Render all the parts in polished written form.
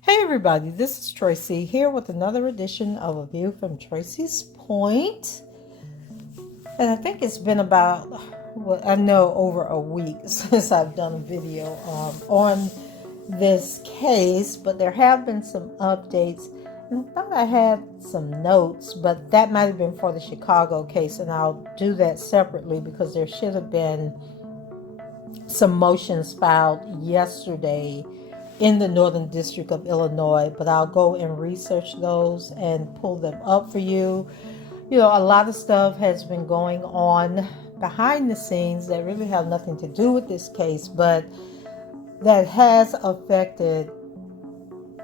Hey everybody, this is Tracy here with another edition of A View from Tracy's Point. And I think it's been about, well, I know over a week since I've done a video on this case, but there have been some updates. And I thought I had some notes, but that might have been for the Chicago case, and I'll do that separately because there should have been some motions filed yesterday in the Northern District of Illinois, but I'll go and research those and pull them up for you. You know, a lot of stuff has been going on behind the scenes that really have nothing to do with this case, but that has affected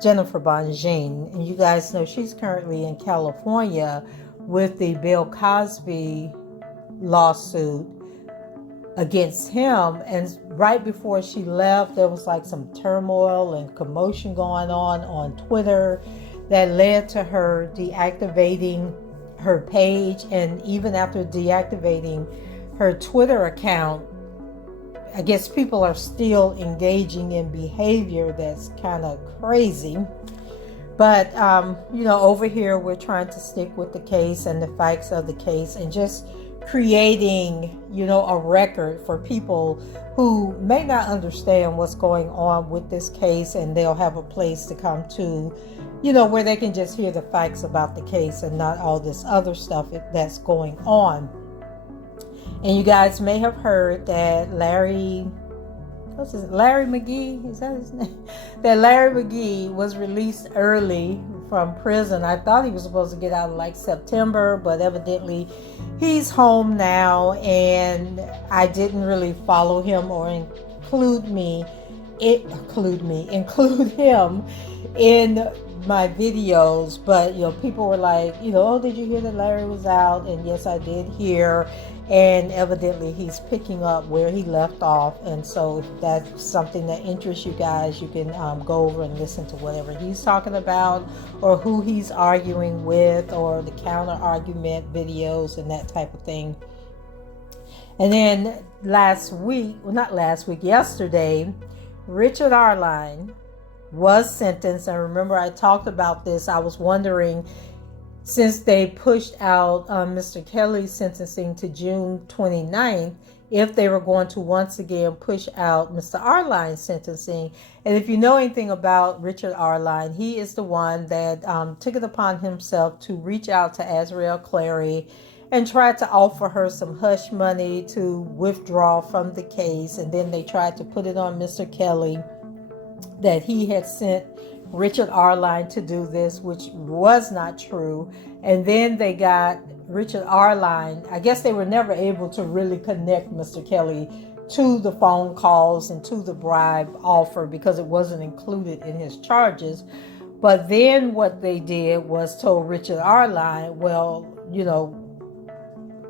Jennifer Bongine. And you guys know she's currently in California with the Bill Cosby lawsuit against him. And right before she left, there was like some turmoil and commotion going on Twitter that led to her deactivating her page. And even after deactivating her Twitter account, I guess people are still engaging in behavior that's kind of crazy. But, you know, over here, we're trying to stick with the case and the facts of the case and just creating, you know, a record for people who may not understand what's going on with this case, and they'll have a place to come to, you know, where they can just hear the facts about the case and not all this other stuff that's going on. And you guys may have heard that Larry McGee, is that his name? That Larry McGee was released early from prison. I thought he was supposed to get out in like September, but evidently he's home now, and I didn't really follow him or include him in my videos. But, you know, people were like, you know, oh, did you hear that Larry was out? And yes, I did hear. And evidently he's picking up where he left off. And so if that's something that interests you guys, you can go over and listen to whatever he's talking about, or who he's arguing with, or the counter argument videos and that type of thing. And then yesterday, Richard Arline was sentenced. And remember, I talked about this. I was wondering, since they pushed out Mr. Kelly's sentencing to June 29th, if they were going to once again push out Mr. Arline's sentencing. And if you know anything about Richard Arline, he is the one that took it upon himself to reach out to Ariel Clary and tried to offer her some hush money to withdraw from the case. And then they tried to put it on Mr. Kelly that he had sent Richard Arline to do this, which was not true. And then they got Richard Arline. I guess they were never able to really connect Mr. Kelly to the phone calls and to the bribe offer because it wasn't included in his charges. But then what they did was told Richard Arline, well, you know,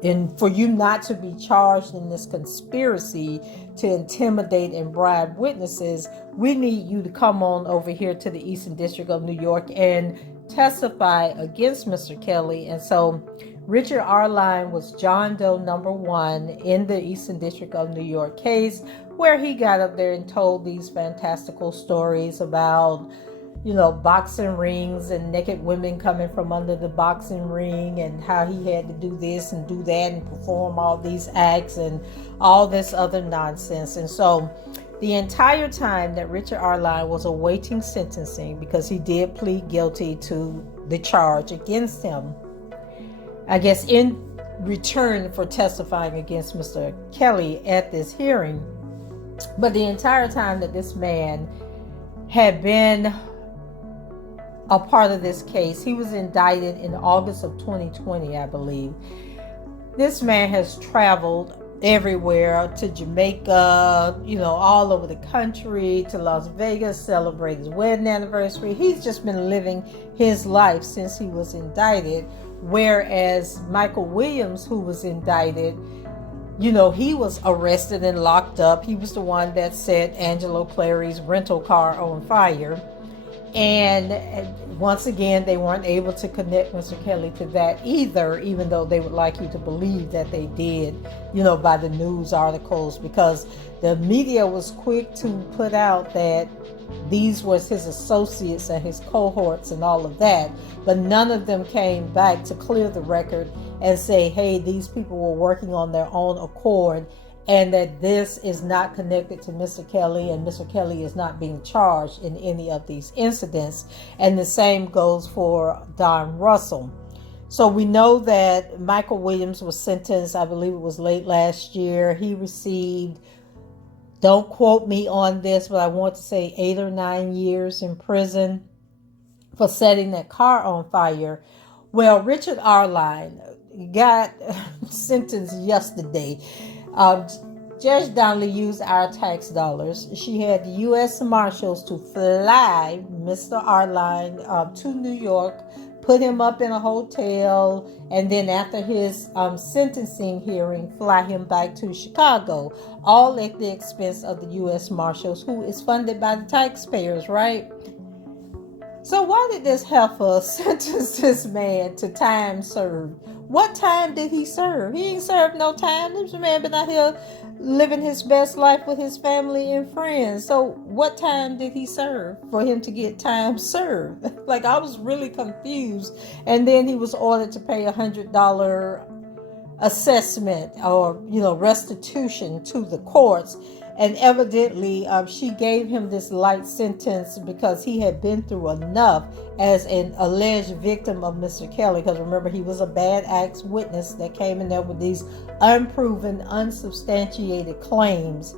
and for you not to be charged in this conspiracy to intimidate and bribe witnesses, we need you to come on over here to the Eastern District of New York and testify against Mr. Kelly. And so Richard Arline was John Doe number 1 in the Eastern District of New York case, where he got up there and told these fantastical stories about, you know, boxing rings and naked women coming from under the boxing ring, and how he had to do this and do that and perform all these acts and all this other nonsense. And so the entire time that Richard Arline was awaiting sentencing, because he did plead guilty to the charge against him, I guess in return for testifying against Mr. Kelly at this hearing, but the entire time that this man had been a part of this case, he was indicted in August of 2020, I believe. This man has traveled everywhere, to Jamaica, all over the country, to Las Vegas, celebrate his wedding anniversary. He's just been living his life since he was indicted. Whereas Michael Williams, who was indicted, he was arrested and locked up. He was the one that set Angelo Clary's rental car on fire. And once again, they weren't able to connect Mr. Kelly to that either, even though they would like you to believe that they did, by the news articles, because the media was quick to put out that these was his associates and his cohorts and all of that, but none of them came back to clear the record and say, hey, these people were working on their own accord, and that this is not connected to Mr. Kelly, and Mr. Kelly is not being charged in any of these incidents. And the same goes for Don Russell. So we know that Michael Williams was sentenced, I believe it was late last year. He received, don't quote me on this, but I want to say 8 or 9 years in prison for setting that car on fire. Well, Richard Arline got sentenced yesterday. Judge Donnelly used our tax dollars. She had the U.S. Marshals to fly Mr. Arline to New York, put him up in a hotel, and then after his sentencing hearing, fly him back to Chicago, all at the expense of the U.S. Marshals, who is funded by the taxpayers, right? So why did this heifer sentence this man to time served? What time did he serve? He ain't served no time. This man been out here living his best life with his family and friends. So what time did he serve for him to get time served? Like, I was really confused. And then he was ordered to pay $100 assessment or, restitution to the courts. And evidently, she gave him this light sentence because he had been through enough as an alleged victim of Mr. Kelly. Because remember, he was a bad acts witness that came in there with these unproven, unsubstantiated claims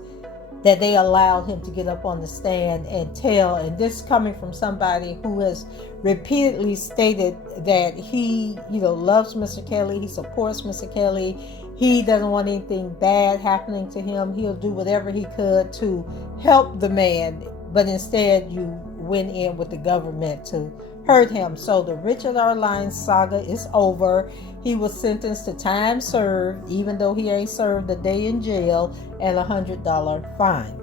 that they allowed him to get up on the stand and tell. And this coming from somebody who has repeatedly stated that he, loves Mr. Kelly, he supports Mr. Kelly. He doesn't want anything bad happening to him. He'll do whatever he could to help the man, but instead you went in with the government to hurt him. So the Richard Arline saga is over. He was sentenced to time served, even though he ain't served a day in jail, and $100 fine.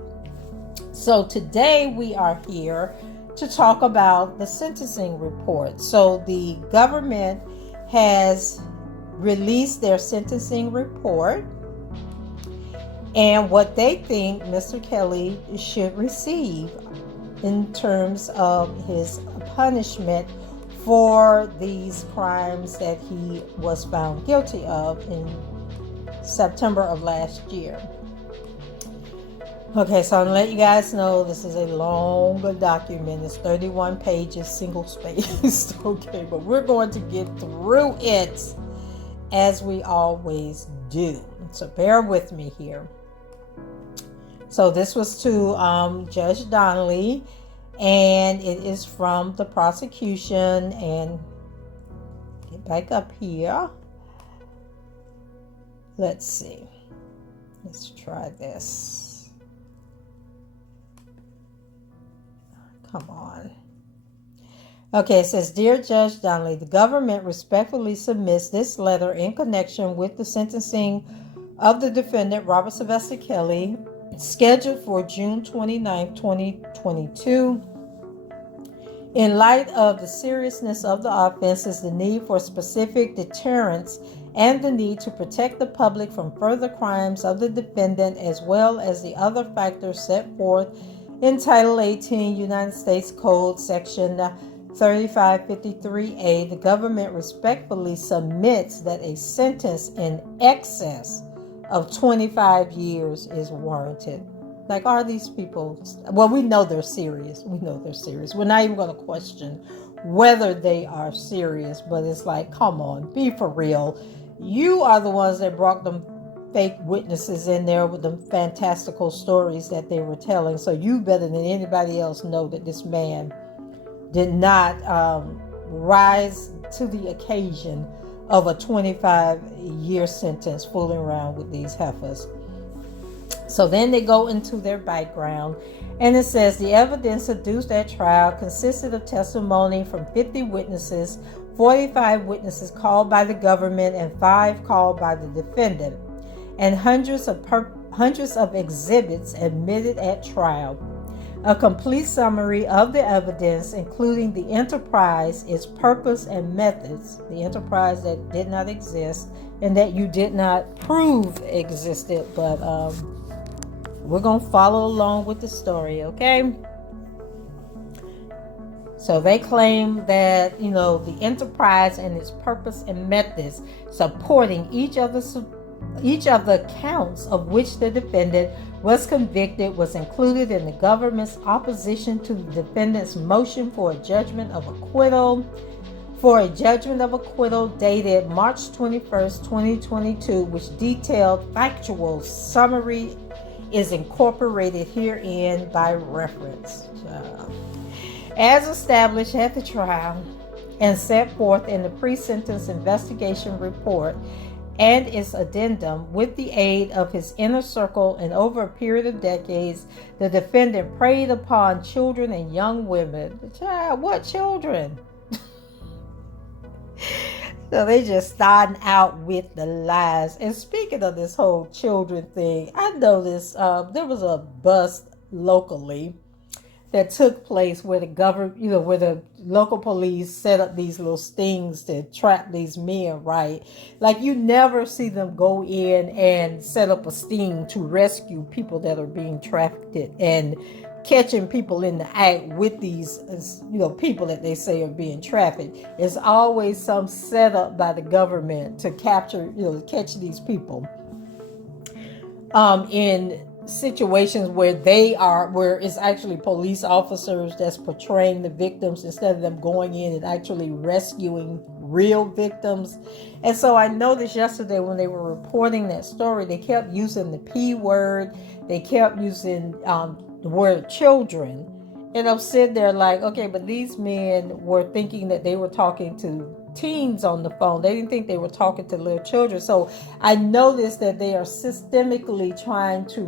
So today we are here to talk about the sentencing report. So the government has released their sentencing report and what they think Mr. Kelly should receive in terms of his punishment for these crimes that he was found guilty of in September of last year. Okay, so I'm going to let you guys know this is a longer document. It's 31 pages, single spaced. Okay, but we're going to get through it as we always do. So bear with me here. So this was to Judge Donnelly, and it is from the prosecution. And get back up here. Let's see. Let's try this. Come on. Okay, it says, Dear Judge Donnelly, the government respectfully submits this letter in connection with the sentencing of the defendant, Robert Sylvester Kelly, scheduled for June 29, 2022. In light of the seriousness of the offenses, the need for specific deterrence, and the need to protect the public from further crimes of the defendant, as well as the other factors set forth in Title 18 United States Code, Section 3553A, the government respectfully submits that a sentence in excess of 25 years is warranted. Like, are these people, well, we know they're serious. We know they're serious. We're not even going to question whether they are serious, but it's like, come on, be for real. You are the ones that brought them fake witnesses in there with them fantastical stories that they were telling. So you better than anybody else know that this man did not rise to the occasion of a 25-year sentence fooling around with these heifers. So then they go into their background, and it says the evidence adduced at trial consisted of testimony from 50 witnesses, 45 witnesses called by the government and 5 called by the defendant, and hundreds of exhibits admitted at trial. A complete summary of the evidence, including the enterprise, its purpose and methods, the enterprise that did not exist and that you did not prove existed, but we're going to follow along with the story, okay? So they claim that, the enterprise and its purpose and methods supporting each of the counts of which the defendant was convicted was included in the government's opposition to the defendant's motion for a judgment of acquittal. For a judgment of acquittal dated March 21st, 2022, which detailed factual summary is incorporated herein by reference. As established at the trial and set forth in the pre-sentence investigation report and its addendum, with the aid of his inner circle and over a period of decades, the defendant preyed upon children and young women. Child, what children? So they just starting out with the lies. And speaking of this whole children thing, I noticed there was a bust locally that took place where the government, where the local police set up these little stings to trap these men, right? Like you never see them go in and set up a sting to rescue people that are being trafficked and catching people in the act with these, people that they say are being trafficked. It's always some setup by the government to capture, catch these people. In situations where where it's actually police officers that's portraying the victims instead of them going in and actually rescuing real victims. And so I noticed yesterday when they were reporting that story, they kept using the P word, they kept using the word children. And I'm sitting there like, okay, but these men were thinking that they were talking to teens on the phone. They didn't think they were talking to little children. So I noticed that they are systemically trying to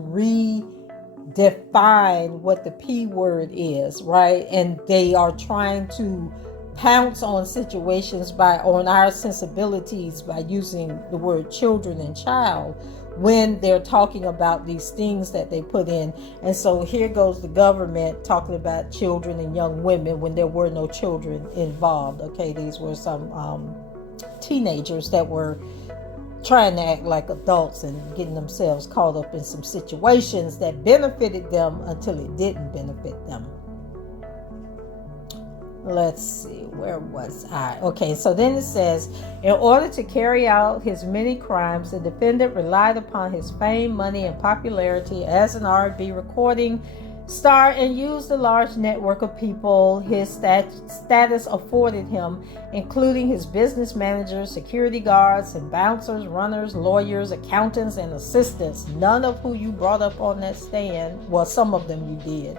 redefine what the P word is, right? And they are trying to pounce on situations on our sensibilities by using the word children and child when they're talking about these things that they put in. And so here goes the government talking about children and young women when there were no children involved. Okay, these were some teenagers that were trying to act like adults and getting themselves caught up in some situations that benefited them until it didn't benefit them. Let's see, where was I? Okay, so then it says, in order to carry out his many crimes, the defendant relied upon his fame, money, and popularity as an R&B recording star and used the large network of people his status afforded him, including his business managers, security guards, and bouncers, runners, lawyers, accountants, and assistants, none of who you brought up on that stand. Well, some of them you did.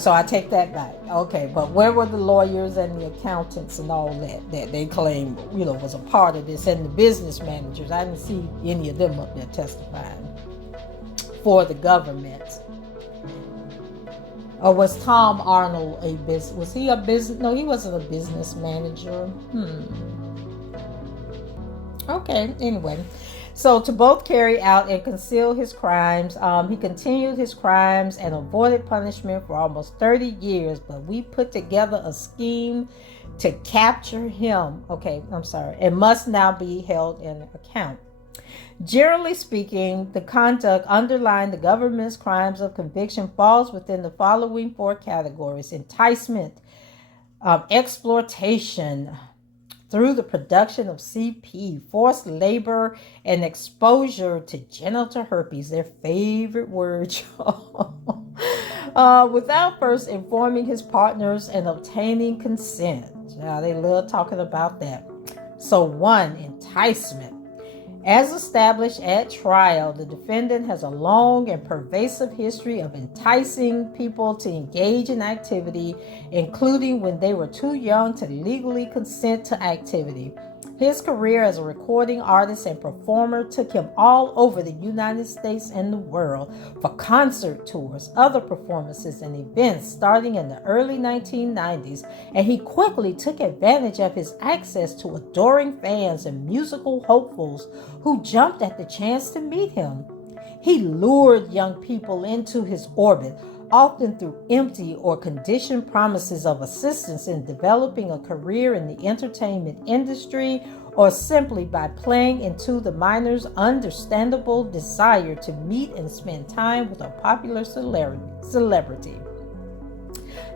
So I take that back. Okay, but where were the lawyers and the accountants and all that they claim, was a part of this, and the business managers? I didn't see any of them up there testifying for the government. Or was Tom Arnold was he a business? No, he wasn't a business manager. Okay, anyway. So to both carry out and conceal his crimes, he continued his crimes and avoided punishment for almost 30 years. But we put together a scheme to capture him. Okay, I'm sorry. It must now be held in account. Generally speaking, the conduct underlying the government's crimes of conviction falls within the following 4 categories: enticement, exploitation through the production of CP, forced labor, and exposure to genital herpes, their favorite word, without first informing his partners and obtaining consent. They love talking about that. So 1, enticement. As established at trial, the defendant has a long and pervasive history of enticing people to engage in activity, including when they were too young to legally consent to activity. His career as a recording artist and performer took him all over the United States and the world for concert tours, other performances, and events starting in the early 1990s, and he quickly took advantage of his access to adoring fans and musical hopefuls who jumped at the chance to meet him. He lured young people into his orbit, often through empty or conditioned promises of assistance in developing a career in the entertainment industry, or simply by playing into the minor's understandable desire to meet and spend time with a popular celebrity.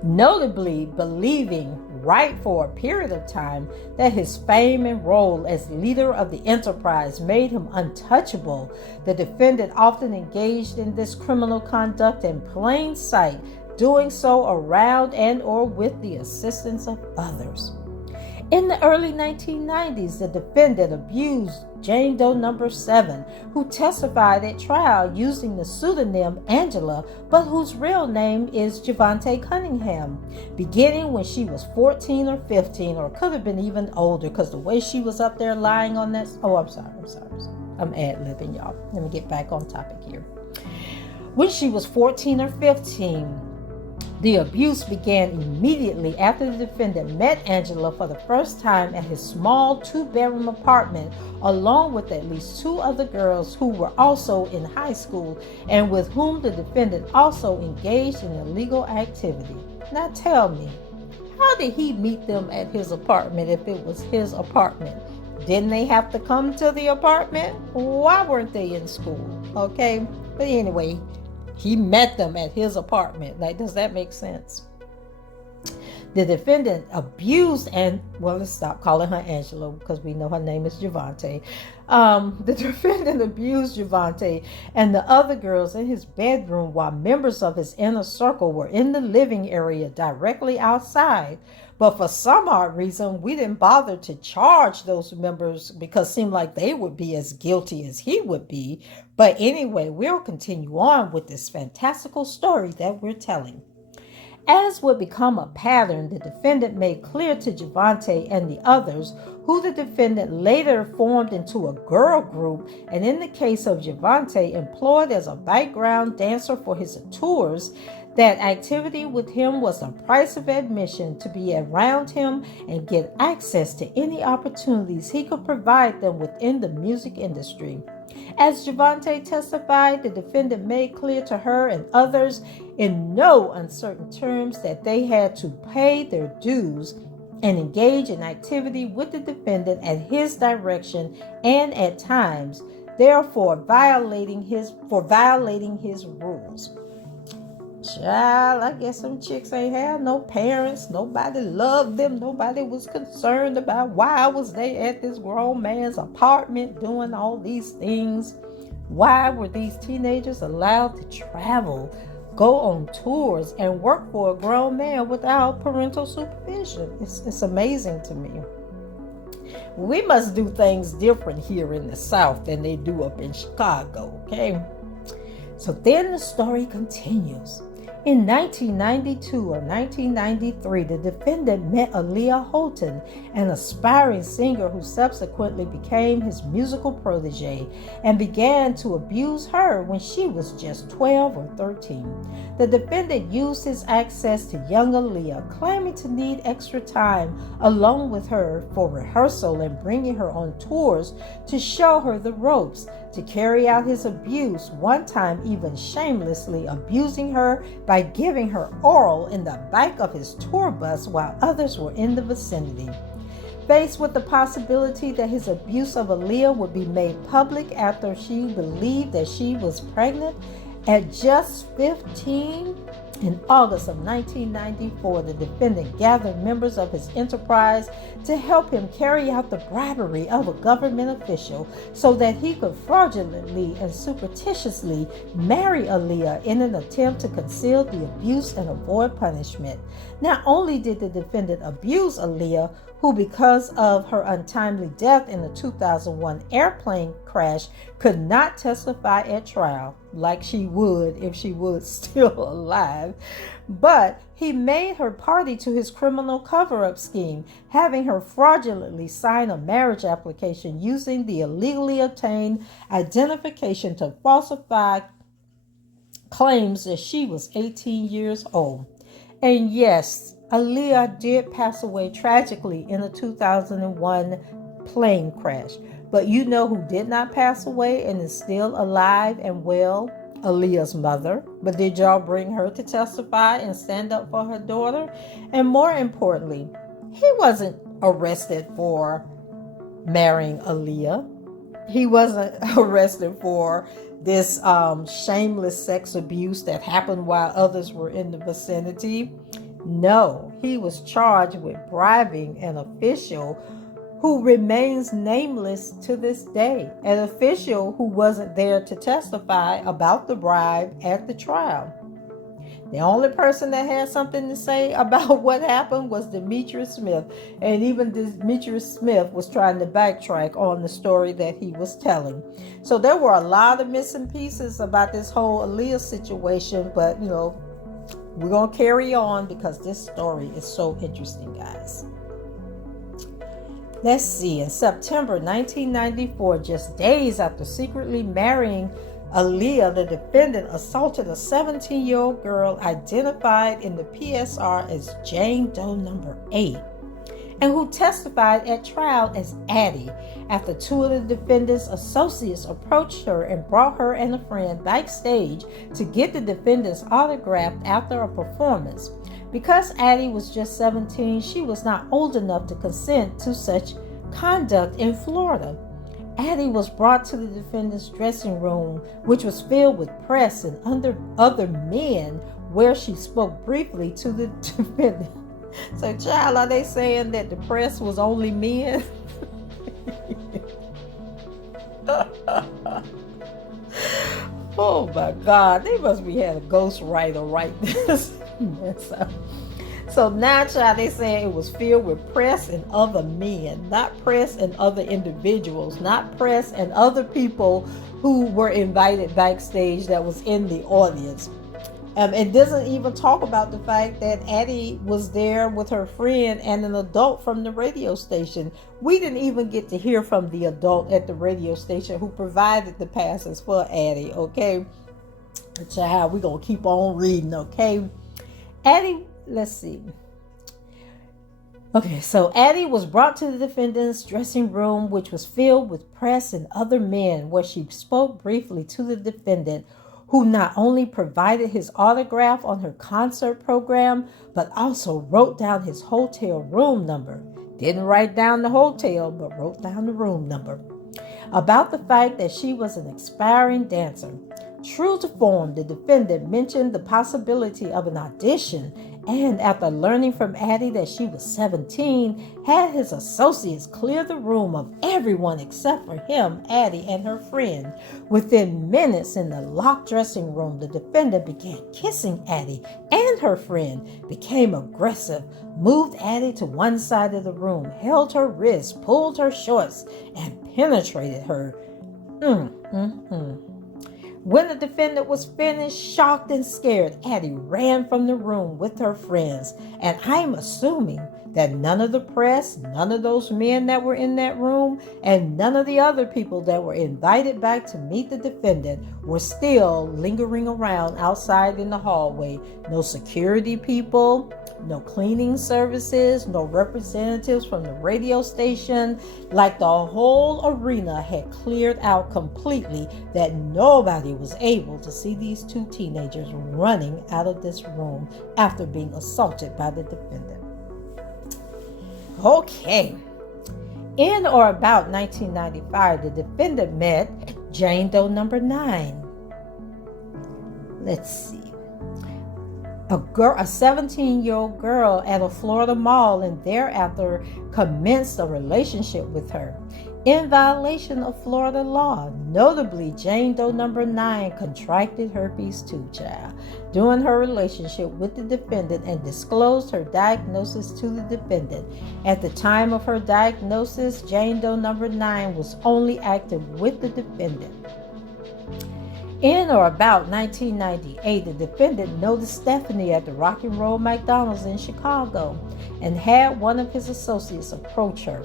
Notably believing, right for a period of time, that his fame and role as leader of the enterprise made him untouchable, the defendant often engaged in this criminal conduct in plain sight, doing so around and or with the assistance of others. In the early 1990s, the defendant abused Jane Doe number 7, who testified at trial using the pseudonym Angela, but whose real name is Javante Cunningham, beginning when she was 14 or 15, or could have been even older, because the way she was up there lying on that... I'm sorry. I'm ad-libbing, y'all. Let me get back on topic here. When she was 14 or 15, the abuse began immediately after the defendant met Angela for the first time at his small 2-bedroom apartment, along with at least 2 other girls who were also in high school and with whom the defendant also engaged in illegal activity. Now tell me, how did he meet them at his apartment if it was his apartment? Didn't they have to come to the apartment? Why weren't they in school? Okay, but anyway, he met them at his apartment. Like, does that make sense? The defendant abused, and well, let's stop calling her Angela because we know her name is Javante. The defendant abused Javante and the other girls in his bedroom while members of his inner circle were in the living area directly outside. But for some odd reason, we didn't bother to charge those members because it seemed like they would be as guilty as he would be. But anyway, we'll continue on with this fantastical story that we're telling. As would become a pattern, the defendant made clear to Javante and the others, who the defendant later formed into a girl group, and in the case of Javante, employed as a background dancer for his tours, that activity with him was the price of admission to be around him and get access to any opportunities he could provide them within the music industry. As Javante testified, the defendant made clear to her and others in no uncertain terms that they had to pay their dues and engage in activity with the defendant at his direction and at times, therefore violating his rules. Child, I guess some chicks ain't have no parents. Nobody loved them. Nobody was concerned about why was they at this grown man's apartment doing all these things. Why were these teenagers allowed to travel, go on tours, and work for a grown man without parental supervision? It's amazing to me. We must do things different here in the South than they do up in Chicago, okay? So then the story continues. In 1992 or 1993, the defendant met Aaliyah Holton, an aspiring singer who subsequently became his musical protege, and began to abuse her when she was just 12 or 13. The defendant used his access to young Aaliyah, claiming to need extra time along with her for rehearsal and bringing her on tours to show her the ropes, to carry out his abuse, one time even shamelessly abusing her by giving her oral in the back of his tour bus while others were in the vicinity. Faced with the possibility that his abuse of Aaliyah would be made public after she believed that she was pregnant at just 15, in August of 1994, the defendant gathered members of his enterprise to help him carry out the bribery of a government official so that he could fraudulently and surreptitiously marry Aaliyah in an attempt to conceal the abuse and avoid punishment. Not only did the defendant abuse Aaliyah, who because of her untimely death in the 2001 airplane crash could not testify at trial like she would if she was still alive, but he made her party to his criminal cover-up scheme, having her fraudulently sign a marriage application using the illegally obtained identification to falsify claims that she was 18 years old. And yes, Aaliyah did pass away tragically in a 2001 plane crash. But you know who did not pass away and is still alive and well? Aaliyah's mother. But did y'all bring her to testify and stand up for her daughter? And more importantly, he wasn't arrested for marrying Aaliyah. He wasn't arrested for this shameless sex abuse that happened while others were in the vicinity. No, he was charged with bribing an official who remains nameless to this day, an official who wasn't there to testify about the bribe at the trial. The only person that had something to say about what happened was Demetrius Smith, and even Demetrius Smith was trying to backtrack on the story that he was telling. So there were a lot of missing pieces about this whole Aaliyah situation, but we're going to carry on because this story is so interesting, guys. Let's see. In September 1994, just days after secretly marrying Aaliyah, the defendant assaulted a 17-year-old girl identified in the PSR as Jane Doe number 8, and who testified at trial as Addie after two of the defendant's associates approached her and brought her and a friend backstage to get the defendant's autograph after a performance. Because Addie was just 17, she was not old enough to consent to such conduct in Florida. Addie was brought to the defendant's dressing room, which was filled with press and other men, where she spoke briefly to the defendant. So, child, are they saying that the press was only men? Oh my God, they must be had a ghostwriter write this mess up. So now, child, they saying it was filled with press and other men, not press and other individuals, not press and other people who were invited backstage that was in the audience. It doesn't even talk about the fact that Addie was there with her friend and an adult from the radio station. We didn't even get to hear from the adult at the radio station who provided the passes for Addie, okay? Child, we're going to keep on reading, okay? Addie, let's see. Okay, so Addie was brought to the defendant's dressing room, which was filled with press and other men, where she spoke briefly to the defendant, who not only provided his autograph on her concert program, but also wrote down his hotel room number. Didn't write down the hotel, but wrote down the room number. About the fact that she was an aspiring dancer. True to form, the defendant mentioned the possibility of an audition, and after learning from Addie that she was 17, had his associates clear the room of everyone except for him, Addie, and her friend. Within minutes in the locked dressing room, the defendant began kissing Addie and her friend, became aggressive, moved Addie to one side of the room, held her wrist, pulled her shorts, and penetrated her. When the defendant was finished, shocked and scared, Addie ran from the room with her friends. And I'm assuming that none of the press, none of those men that were in that room, and none of the other people that were invited back to meet the defendant were still lingering around outside in the hallway. No security people, no cleaning services, no representatives from the radio station. Like the whole arena had cleared out completely, that nobody was able to see these two teenagers running out of this room after being assaulted by the defendant. Okay. In or about 1995, the defendant met Jane Doe number 9. Let's see. A 17-year-old girl at a Florida mall, and thereafter commenced a relationship with her in violation of Florida law. Notably, Jane Doe number 9 contracted herpes 2, child, during her relationship with the defendant, and disclosed her diagnosis to the defendant. At the time of her diagnosis, Jane Doe number 9 was only active with the defendant. In or about 1998, the defendant noticed Stephanie at the Rock and Roll McDonald's in Chicago and had one of his associates approach her,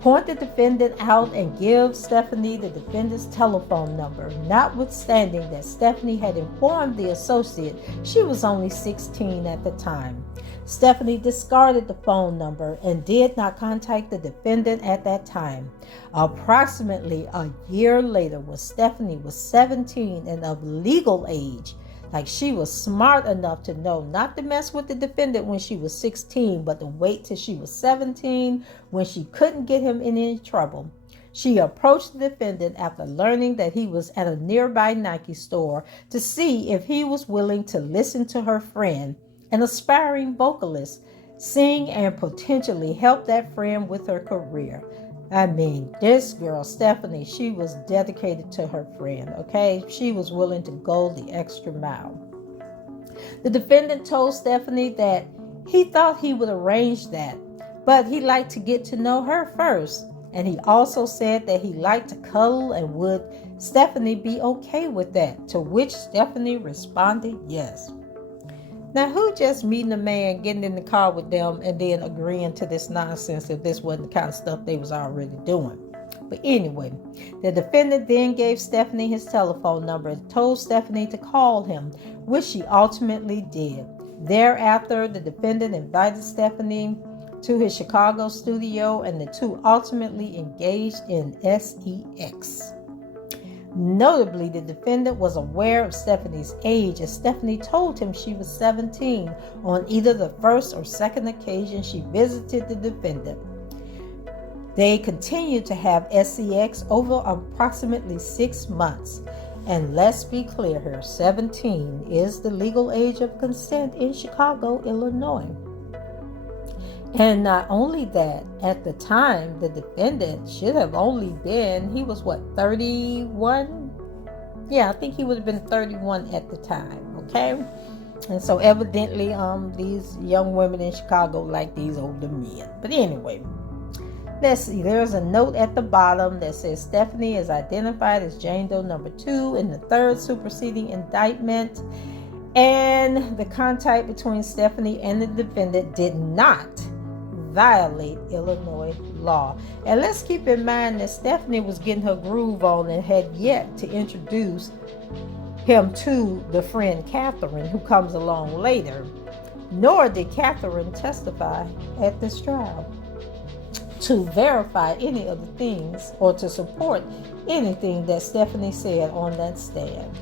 point the defendant out, and give Stephanie the defendant's telephone number, notwithstanding that Stephanie had informed the associate she was only 16 at the time. Stephanie discarded the phone number and did not contact the defendant at that time. Approximately a year later, when Stephanie was 17 and of legal age, like she was smart enough to know not to mess with the defendant when she was 16, but to wait till she was 17 when she couldn't get him in any trouble. She approached the defendant after learning that he was at a nearby Nike store to see if he was willing to listen to her friend, an aspiring vocalist, sing and potentially help that friend with her career. I mean, this girl, Stephanie, she was dedicated to her friend, okay? She was willing to go the extra mile. The defendant told Stephanie that he thought he would arrange that, but he liked to get to know her first. And he also said that he liked to cuddle and would Stephanie be okay with that, to which Stephanie responded yes. Now, who just meeting a man, getting in the car with them, and then agreeing to this nonsense if this wasn't the kind of stuff they was already doing? But anyway, the defendant then gave Stephanie his telephone number and told Stephanie to call him, which she ultimately did. Thereafter, the defendant invited Stephanie to his Chicago studio, and the two ultimately engaged in sex. Notably, the defendant was aware of Stephanie's age, as Stephanie told him she was 17 on either the first or second occasion she visited the defendant. They continued to have sex over approximately 6 months. And let's be clear here, 17 is the legal age of consent in Chicago, Illinois. And not only that, at the time, the defendant should have only been, he was 31? Yeah, I think he would have been 31 at the time, okay? And so evidently, these young women in Chicago like these older men. But anyway, let's see, there's a note at the bottom that says Stephanie is identified as Jane Doe number 2 in the third superseding indictment. And the contact between Stephanie and the defendant did not violate Illinois law. And let's keep in mind that Stephanie was getting her groove on and had yet to introduce him to the friend Catherine, who comes along later. Nor did Catherine testify at this trial to verify any of the things or to support anything that Stephanie said on that stand.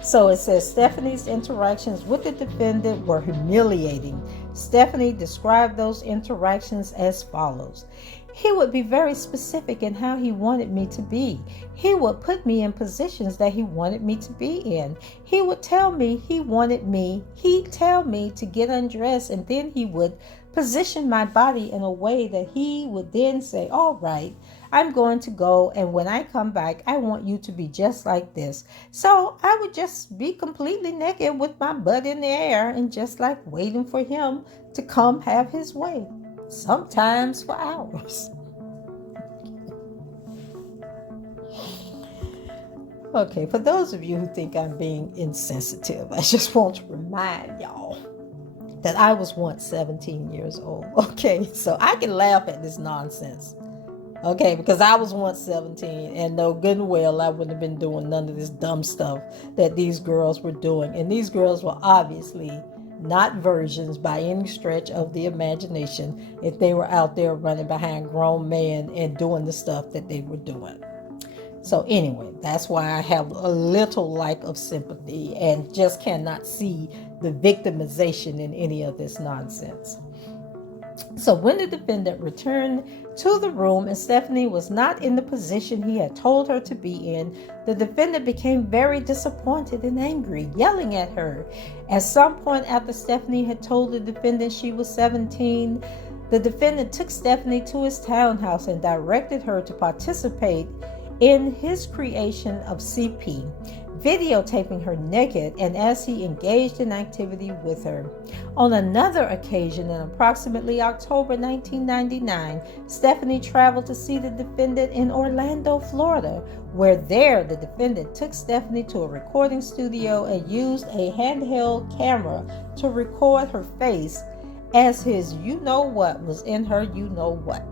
So it says Stephanie's interactions with the defendant were humiliating. Stephanie described those interactions as follows. He would be very specific in how he wanted me to be. He would put me in positions that he wanted me to be in. He would tell me he'd tell me to get undressed, and then he would position my body in a way that he would then say, all right, I'm going to go, and when I come back, I want you to be just like this. So I would just be completely naked with my butt in the air and just like waiting for him to come have his way, sometimes for hours. Okay, for those of you who think I'm being insensitive, I just want to remind y'all that I was once 17 years old. Okay, so I can laugh at this nonsense. Okay, because I was once 17 and know good and well I wouldn't have been doing none of this dumb stuff that these girls were doing. And these girls were obviously not virgins by any stretch of the imagination if they were out there running behind grown men and doing the stuff that they were doing. So anyway, that's why I have a little lack of sympathy and just cannot see the victimization in any of this nonsense. So when the defendant returned to the room and Stephanie was not in the position he had told her to be in, the defendant became very disappointed and angry, yelling at her. At some point after Stephanie had told the defendant she was 17, the defendant took Stephanie to his townhouse and directed her to participate in his creation of CP. videotaping her naked and as he engaged in activity with her. On another occasion, in approximately October 1999, Stephanie traveled to see the defendant in Orlando, Florida, where the defendant took Stephanie to a recording studio and used a handheld camera to record her face as his you-know-what was in her you-know-what.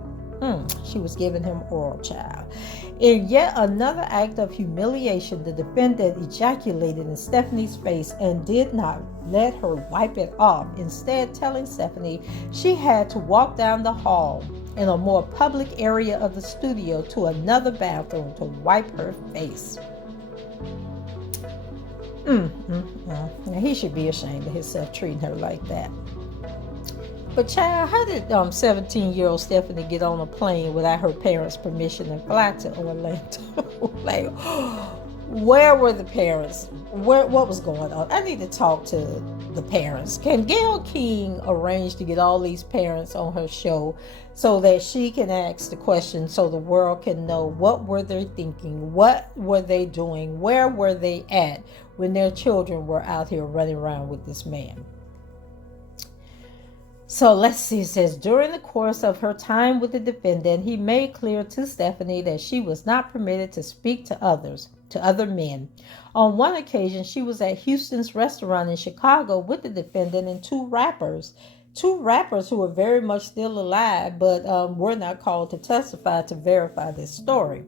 She was giving him oral, child. In yet another act of humiliation, the defendant ejaculated in Stephanie's face and did not let her wipe it off, instead telling Stephanie she had to walk down the hall in a more public area of the studio to another bathroom to wipe her face. Now, he should be ashamed of himself treating her like that. But child, how did 17-year-old Stephanie get on a plane without her parents' permission and fly to Orlando? Like, where were the parents? What was going on? I need to talk to the parents. Can Gayle King arrange to get all these parents on her show so that she can ask the question so the world can know what were they thinking, what were they doing, where were they at when their children were out here running around with this man? So let's see, it says, during the course of her time with the defendant, he made clear to Stephanie that she was not permitted to speak to other men. On one occasion, she was at Houston's restaurant in Chicago with the defendant and two rappers who were very much still alive, but were not called to testify to verify this story.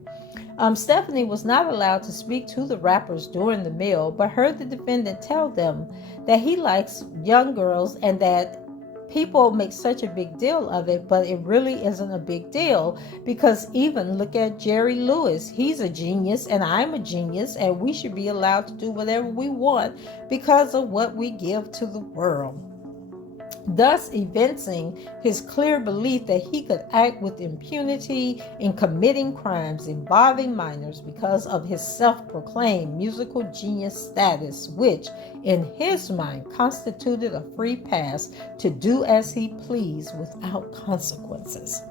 Stephanie was not allowed to speak to the rappers during the meal, but heard the defendant tell them that he likes young girls and that people make such a big deal of it, but it really isn't a big deal because even look at Jerry Lewis. He's a genius and I'm a genius and we should be allowed to do whatever we want because of what we give to the world. Thus evincing his clear belief that he could act with impunity in committing crimes involving minors because of his self-proclaimed musical genius status, which, in his mind, constituted a free pass to do as he pleased without consequences.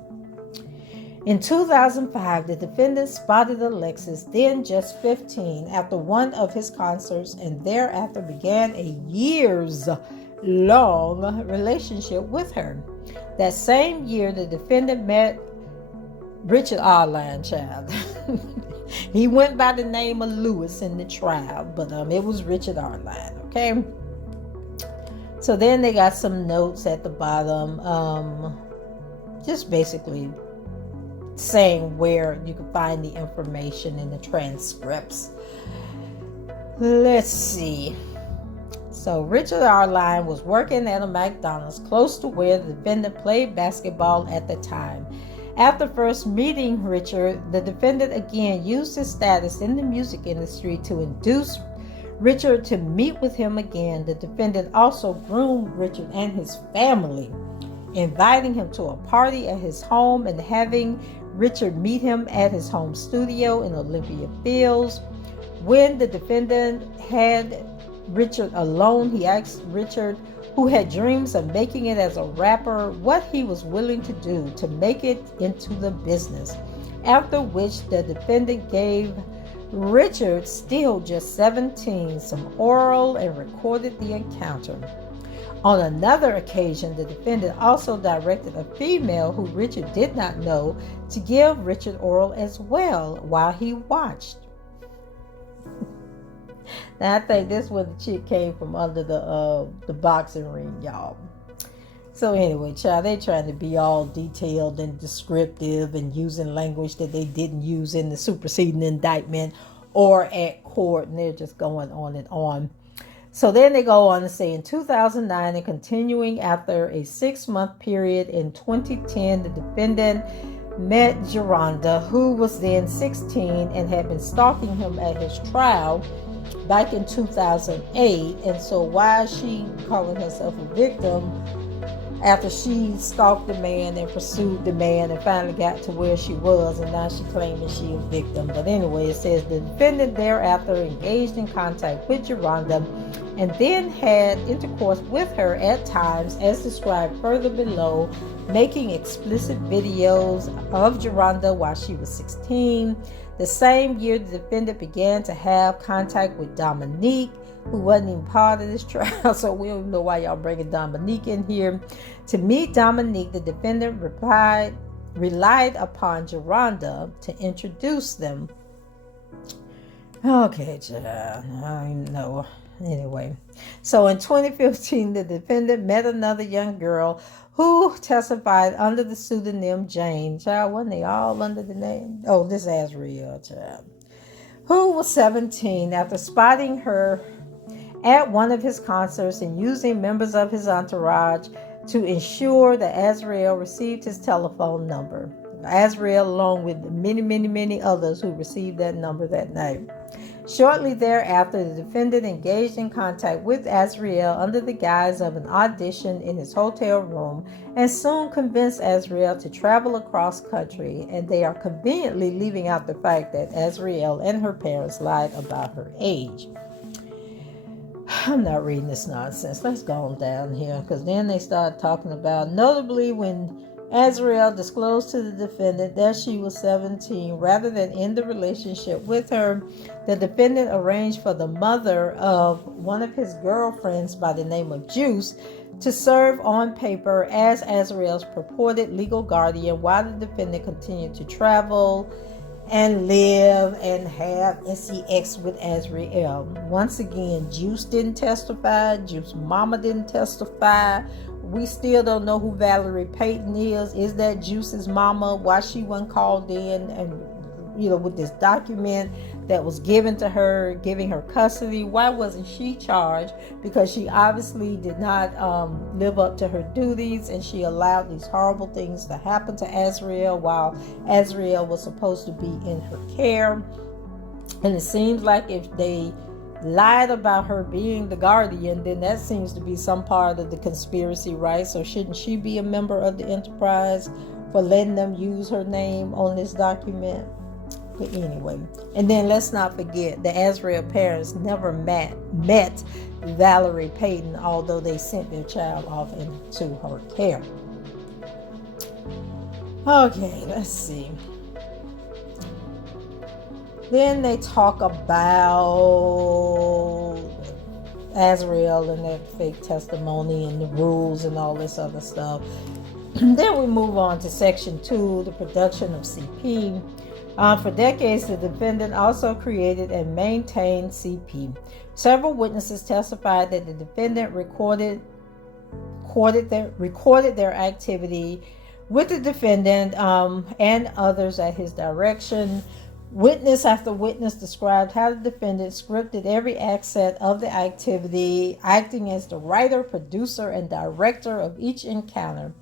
In 2005, the defendant spotted Alexis, then just 15, after one of his concerts and thereafter began a years-long relationship with her. That same year, the defendant met Richard Arline, child. He went by the name of Lewis in the trial, but it was Richard Arline, okay? So then they got some notes at the bottom, just basically saying where you can find the information in the transcripts. Let's see. So Richard Arline was working at a McDonald's close to where the defendant played basketball at the time. After first meeting Richard, the defendant again used his status in the music industry to induce Richard to meet with him again. The defendant also groomed Richard and his family, inviting him to a party at his home and having Richard meet him at his home studio in Olympia Fields. When the defendant had Richard alone, he asked Richard, who had dreams of making it as a rapper, what he was willing to do to make it into the business. After which the defendant gave Richard, still just 17, some oral and recorded the encounter. On another occasion, the defendant also directed a female who Richard did not know to give Richard oral as well while he watched. Now, I think this was the chick came from under the boxing ring, y'all. So anyway, child, they trying to be all detailed and descriptive and using language that they didn't use in the superseding indictment or at court, and they're just going on and on. So then they go on to say in 2009 and continuing after a 6-month period in 2010, the defendant met Geronda, who was then 16 and had been stalking him at his trial back in 2008. And so why is she calling herself a victim? after she stalked the man and pursued the man and finally got to where she was, and now she claiming she a victim. But anyway, it says the defendant thereafter engaged in contact with Geronda and then had intercourse with her at times as described further below, making explicit videos of Geronda while she was 16. The same year, the defendant began to have contact with Dominique, who wasn't even part of this trial, so we don't know why y'all bringing Dominique in here. To meet Dominique, the defendant relied upon Geronda to introduce them. Okay, I know. Anyway, so in 2015, the defendant met another young girl who testified under the pseudonym Jane. Child, wasn't they all under the name? Oh, this is Ariel, child. Who was 17 after spotting her at one of his concerts and using members of his entourage to ensure that Azrael received his telephone number. Azrael, along with many others who received that number that night. Shortly thereafter, the defendant engaged in contact with Azrael under the guise of an audition in his hotel room and soon convinced Azrael to travel across country, and they are conveniently leaving out the fact that Azrael and her parents lied about her age. I'm not reading this nonsense. Let's go on down here, because then they start talking about, notably when Azrael disclosed to the defendant that she was 17 rather than end the relationship with her, the defendant arranged for the mother of one of his girlfriends by the name of Juice to serve on paper as Azrael's purported legal guardian while the defendant continued to travel and live and have sex with Azrael. Once again, Juice didn't testify. Juice's mama didn't testify. We still don't know who Valerie Payton is. Is that Juice's mama? Why she wasn't called in and, with this document that was given to her, giving her custody? Why wasn't she charged? Because she obviously did not live up to her duties, and she allowed these horrible things to happen to Azrael while Azrael was supposed to be in her care. And it seems like if they lied about her being the guardian, then that seems to be some part of the conspiracy, right? So shouldn't she be a member of the enterprise for letting them use her name on this document? But anyway, and then let's not forget the Azrael parents never met Valerie Payton, although they sent their child off into her care. Okay, let's see. Then they talk about Azrael and that fake testimony and the rules and all this other stuff. Then we move on to section 2, the production of CP. For decades, the defendant also created and maintained CP. Several witnesses testified that the defendant recorded their activity with the defendant and others at his direction. Witness after witness described how the defendant scripted every aspect of the activity, acting as the writer, producer, and director of each encounter.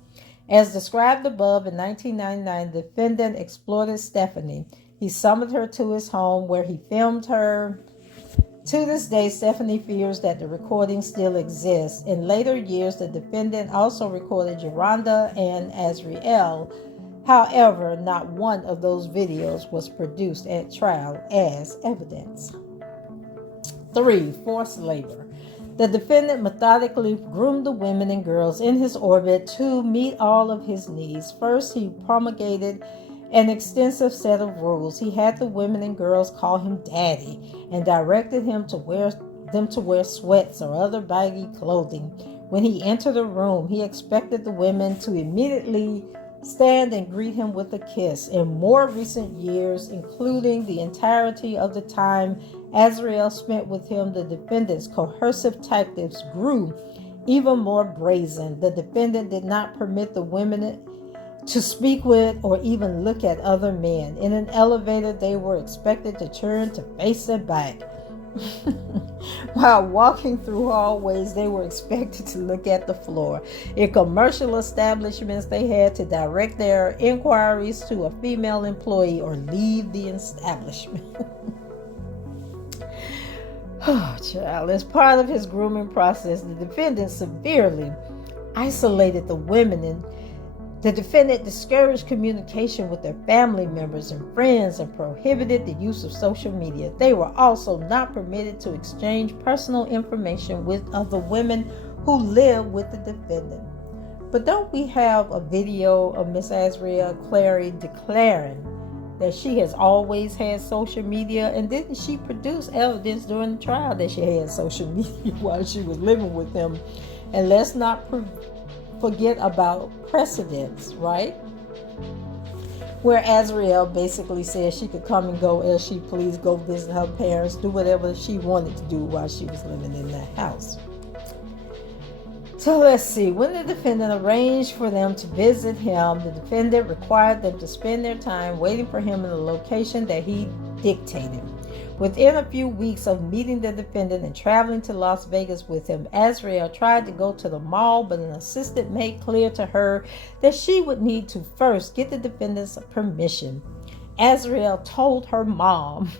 As described above, in 1999, the defendant exploited Stephanie. He summoned her to his home where he filmed her. To this day, Stephanie fears that the recording still exists. In later years, the defendant also recorded Geronda and Azrael. However, not one of those videos was produced at trial as evidence. 3. Forced labor. The defendant methodically groomed the women and girls in his orbit to meet all of his needs. First, he promulgated an extensive set of rules. He had the women and girls call him daddy and directed them to wear sweats or other baggy clothing. When he entered a room, he expected the women to immediately stand and greet him with a kiss. In more recent years, including the entirety of the time Azrael spent with him, the defendant's coercive tactics grew even more brazen. The defendant did not permit the women to speak with or even look at other men. In an elevator, they were expected to turn to face their back. While walking through hallways, they were expected to look at the floor. In commercial establishments, they had to direct their inquiries to a female employee or leave the establishment. Oh, child. As part of his grooming process, the defendant severely isolated the women, and the defendant discouraged communication with their family members and friends and prohibited the use of social media. They were also not permitted to exchange personal information with other women who lived with the defendant. But don't we have a video of Miss Azriel Clary declaring that she has always had social media? And didn't she produce evidence during the trial that she had social media while she was living with him? And let's not forget about precedents, right? Where Azriel basically said she could come and go as she pleased, go visit her parents, do whatever she wanted to do while she was living in that house. So let's see. When the defendant arranged for them to visit him, the defendant required them to spend their time waiting for him in the location that he dictated. Within a few weeks of meeting the defendant and traveling to Las Vegas with him, Azriel tried to go to the mall, but an assistant made clear to her that she would need to first get the defendant's permission. Azriel told her mom,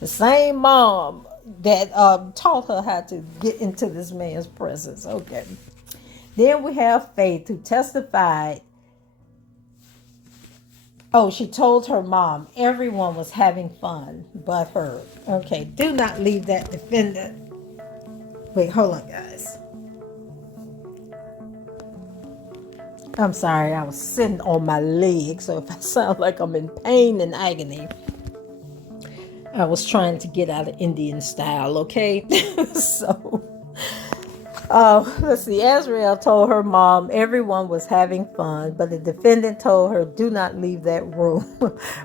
the same mom that taught her how to get into this man's presence. Okay. Then we have Faith, who testified. Oh, she told her mom everyone was having fun but her. Okay, do not leave that defendant. Wait, hold on, guys. I'm sorry, I was sitting on my leg, so if I sound like I'm in pain and agony, I was trying to get out of Indian style, okay? So, let's see. Azriel told her mom everyone was having fun, but the defendant told her, do not leave that room.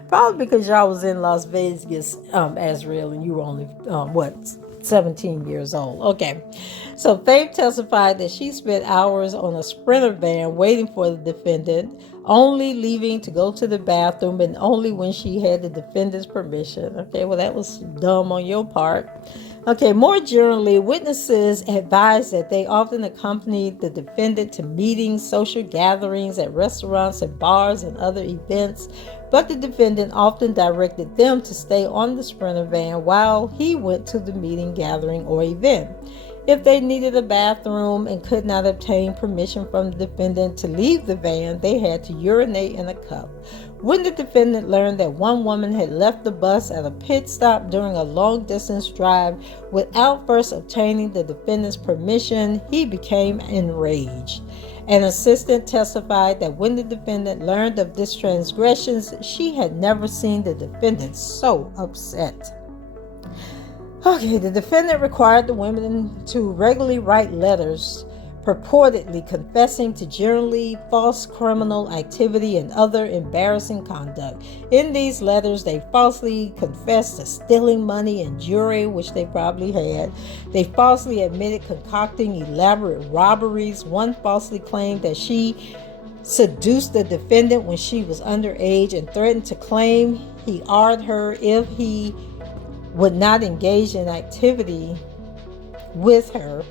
Probably because y'all was in Las Vegas, Azriel, and you were only, 17 years old. Okay. So Faith testified that she spent hours on a Sprinter van waiting for the defendant, only leaving to go to the bathroom and only when she had the defendant's permission. Okay, well, that was dumb on your part. Okay, more generally, witnesses advised that they often accompanied the defendant to meetings, social gatherings at restaurants and bars and other events, but the defendant often directed them to stay on the Sprinter van while he went to the meeting, gathering, or event. If they needed a bathroom and could not obtain permission from the defendant to leave the van, they had to urinate in a cup. When the defendant learned that one woman had left the bus at a pit stop during a long-distance drive without first obtaining the defendant's permission, he became enraged. An assistant testified that when the defendant learned of this transgression, she had never seen the defendant so upset. Okay, the defendant required the women to regularly write letters purportedly confessing to generally false criminal activity and other embarrassing conduct. In these letters, they falsely confessed to stealing money and jewelry, which they probably had. They falsely admitted concocting elaborate robberies. One falsely claimed that she seduced the defendant when she was underage and threatened to claim he arred her if he would not engage in activity with her.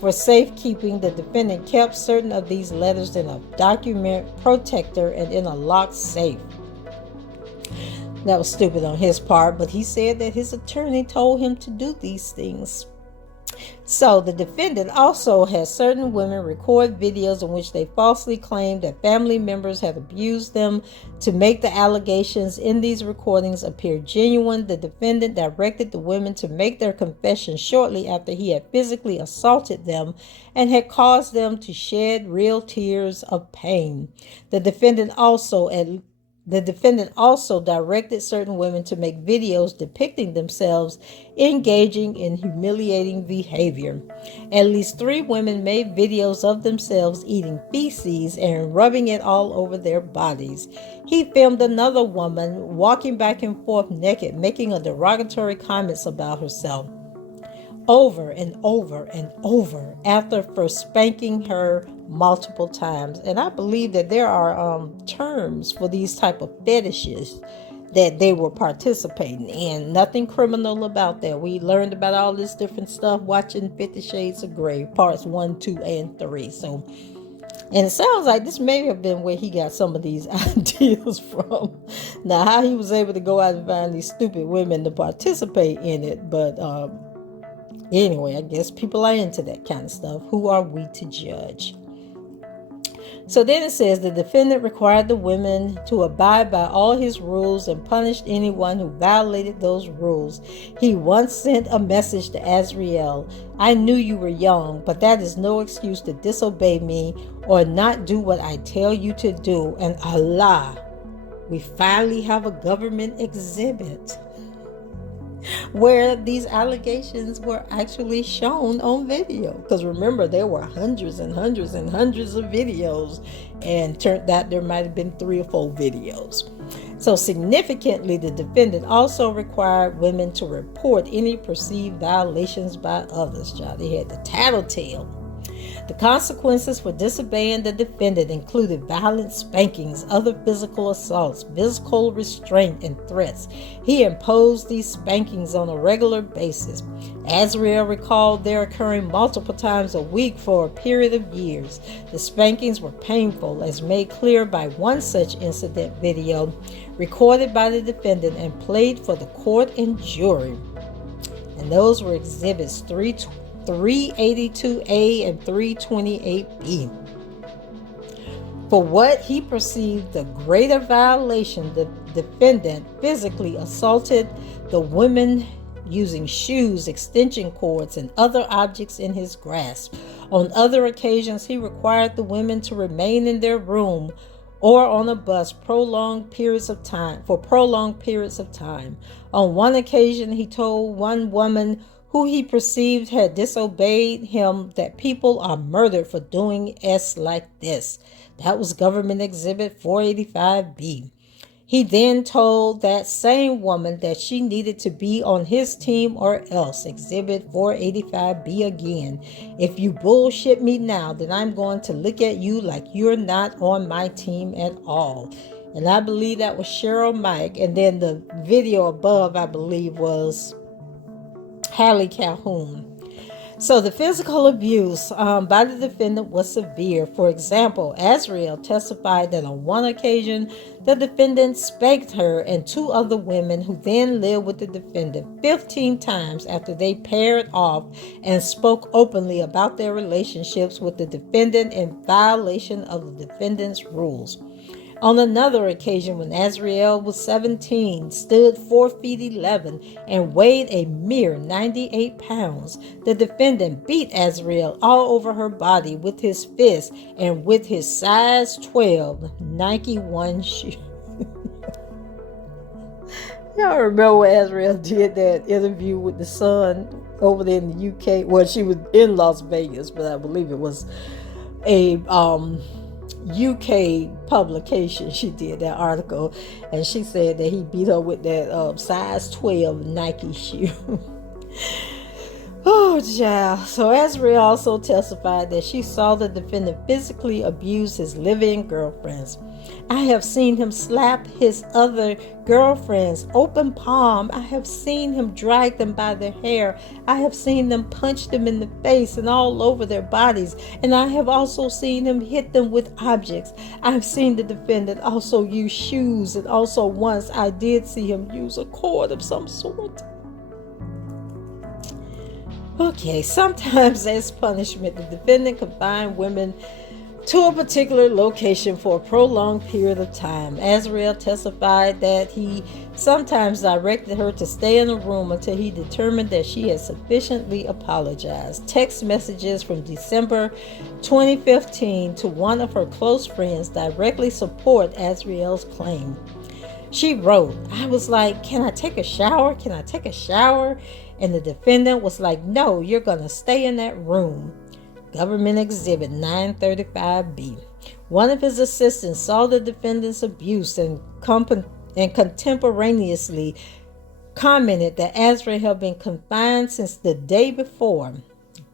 For safekeeping, the defendant kept certain of these letters in a document protector and in a locked safe. That was stupid on his part, but he said that his attorney told him to do these things. So the defendant also has certain women record videos in which they falsely claim that family members have abused them to make the allegations in these recordings appear genuine. The defendant directed the women to make their confession shortly after he had physically assaulted them and had caused them to shed real tears of pain. The defendant also directed certain women to make videos depicting themselves engaging in humiliating behavior. At least 3 women made videos of themselves eating feces and rubbing it all over their bodies. He filmed another woman walking back and forth naked, making a derogatory comments about herself over and over and over after first spanking her multiple times. And I believe that there are terms for these type of fetishes that they were participating in. Nothing criminal about that. We learned about all this different stuff watching 50 Shades of Grey parts 1, 2, and 3. So, and it sounds like this may have been where he got some of these ideas from. Now, how he was able to go out and find these stupid women to participate in it, but Anyway, I guess people are into that kind of stuff. Who are we to judge? So then it says the defendant required the women to abide by all his rules and punished anyone who violated those rules. He once sent a message to Ariel: I knew you were young, but that is no excuse to disobey me or not do what I tell you to do. And Allah, we finally have a government exhibit where these allegations were actually shown on video. Because remember, there were hundreds and hundreds and hundreds of videos, and turned out there might have been 3 or 4 videos. So significantly, the defendant also required women to report any perceived violations by others. Child, they had the tattletale. The consequences for disobeying the defendant included violent spankings, other physical assaults, physical restraint, and threats. He imposed these spankings on a regular basis. Ariel recalled their occurring multiple times a week for a period of years. The spankings were painful, as made clear by one such incident video recorded by the defendant and played for the court and jury. And those were exhibits 382A and 328B. For what he perceived the greater violation, the defendant physically assaulted the women using shoes, extension cords, and other objects in his grasp. On other occasions, he required the women to remain in their room or on a bus for prolonged periods of time. On one occasion, he told one woman who he perceived had disobeyed him that people are murdered for doing S like this. That was Government Exhibit 485B. He then told that same woman that she needed to be on his team or else. Exhibit 485B again. If you bullshit me now, then I'm going to look at you like you're not on my team at all. And I believe that was Cheryl Mike. And then the video above, I believe, was Hallie Calhoun. So the physical abuse by the defendant was severe. For example, Ariel testified that on one occasion, the defendant spanked her and 2 other women who then lived with the defendant 15 times after they paired off and spoke openly about their relationships with the defendant in violation of the defendant's rules. On another occasion, when Ariel was 17, stood 4 feet 11, and weighed a mere 98 pounds, the defendant beat Ariel all over her body with his fist and with his size 12 Nike 1 shoe. Y'all remember when Ariel did that interview with the Sun over there in the UK? Well, she was in Las Vegas, but I believe it was a UK publication. She did that article, and she said that he beat her with that size 12 Nike shoe. Oh, child. So Ariel also testified that she saw the defendant physically abuse his live-in girlfriends. I have seen him slap his other girlfriends open palm. I have seen him drag them by their hair. I have seen them punch them in the face and all over their bodies. And I have also seen him hit them with objects. I have seen the defendant also use shoes. And also once I did see him use a cord of some sort. Okay, sometimes as punishment, the defendant confined women to a particular location for a prolonged period of time. Ariel testified that he sometimes directed her to stay in a room until he determined that she had sufficiently apologized. Text messages from December 2015 to one of her close friends directly support Ariel's claim. She wrote, I was like, can I take a shower? Can I take a shower? And the defendant was like, no, you're going to stay in that room. Government Exhibit 935B. One of his assistants saw the defendant's abuse and contemporaneously commented that Ariel had been confined since the day before.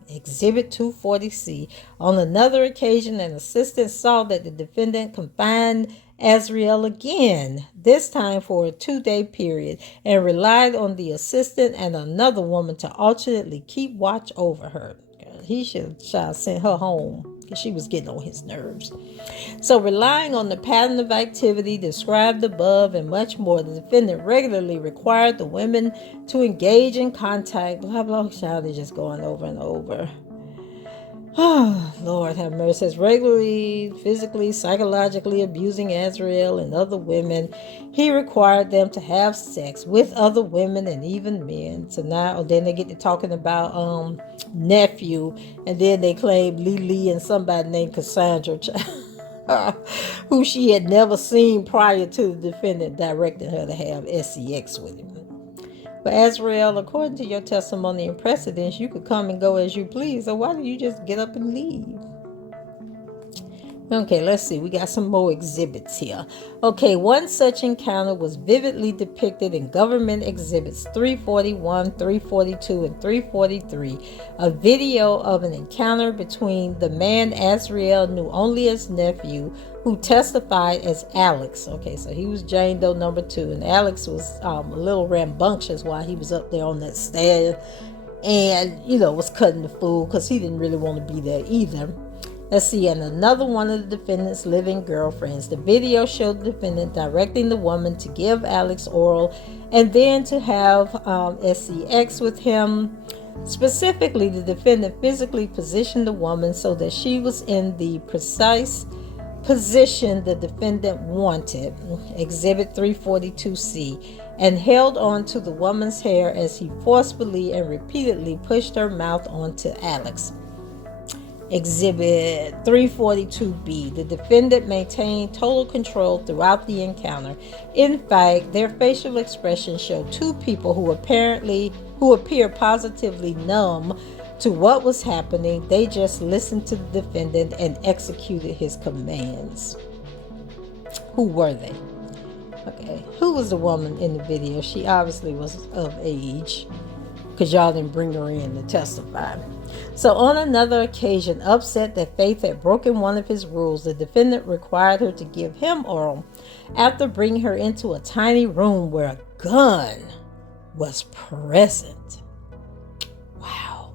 Exhibit 240C. On another occasion, an assistant saw that the defendant confined Ariel again, this time for a 2-day period, and relied on the assistant and another woman to alternately keep watch over her. He should have sent her home. because she was getting on his nerves. So relying on the pattern of activity described above and much more, the defendant regularly required the women to engage in contact, blah, blah, child, they're just going over and over. Oh, Lord have mercy. Says regularly, physically, psychologically abusing Ariel and other women. He required them to have sex with other women and even men. So now, then they get to talking about nephew, and then they claim Lily and somebody named Cassandra, who she had never seen prior to the defendant directing her to have sex with him. But Ariel, according to your testimony and precedence, you could come and go as you please. So why don't you just get up and leave? Okay, let's see. We got some more exhibits here. Okay, one such encounter was vividly depicted in government exhibits 341, 342, and 343. A video of an encounter between the man Ariel knew only as nephew, who testified as Alex. Okay, so he was Jane Doe number 2, and Alex was a little rambunctious while he was up there on that stair, and was cutting the fool because he didn't really want to be there either. Let's see, and another one of the defendant's living girlfriends. The video showed the defendant directing the woman to give Alex oral and then to have sex with him. Specifically, the defendant physically positioned the woman so that she was in the precise position the defendant wanted, Exhibit 342C, and held on to the woman's hair as he forcefully and repeatedly pushed her mouth onto Alex. Exhibit 342B. The defendant maintained total control throughout the encounter. In fact, their facial expressions show two people who appear positively numb to what was happening. They just listened to the defendant and executed his commands. Who were they? Okay, who was the woman in the video? She obviously was of age, because y'all didn't bring her in to testify. So on another occasion, upset that Faith had broken one of his rules, the defendant required her to give him oral after bringing her into a tiny room where a gun was present. Wow.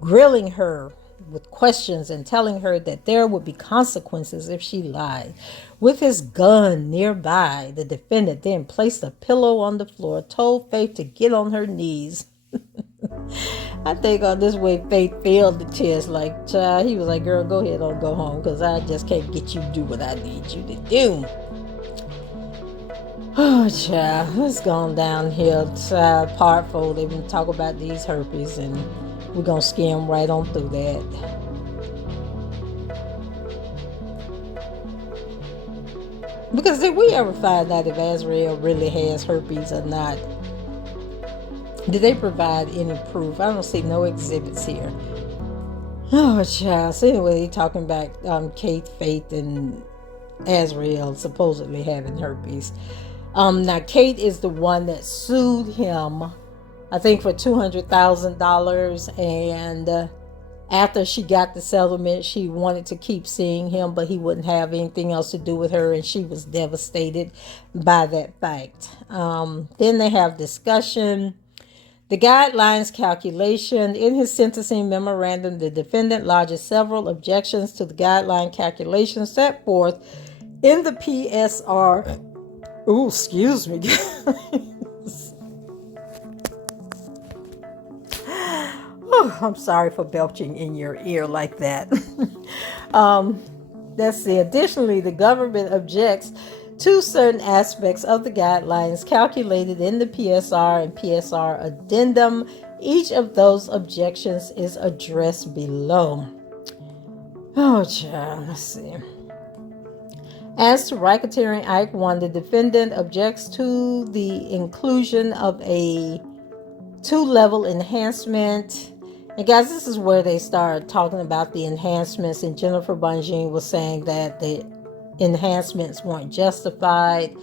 Grilling her with questions and telling her that there would be consequences if she lied. With his gun nearby, the defendant then placed a pillow on the floor, told Faith to get on her knees. I think on this way Faith failed the test. Like, child, he was like, girl, go ahead and go home, because I just can't get you to do what I need you to do. Oh, child, it's gone downhill. Part 4, they've been talking about these herpes, and we're going to skim right on through that. Because did we ever find out if Ariel really has herpes or not? Did they provide any proof? I don't see no exhibits here. Oh, child. So anyway, talking about Kate, Faith, and Ariel supposedly having herpes. Now, Kate is the one that sued him, I think, for $200,000. And after she got the settlement, she wanted to keep seeing him, but he wouldn't have anything else to do with her. And she was devastated by that fact. Then they have discussion. The guidelines calculation. In his sentencing memorandum, the defendant lodges several objections to the guideline calculation set forth in the PSR. Oh, excuse me. Oh, I'm sorry for belching in your ear like that. Let's see. Additionally, the government objects to certain aspects of the guidelines calculated in the PSR and PSR addendum. Each of those objections is addressed below. Oh, child, let's see. As to racketeering Act 1, the defendant objects to the inclusion of a 2-level enhancement. And guys, this is where they start talking about the enhancements, and Jennifer Bonjean was saying that the enhancements weren't justified.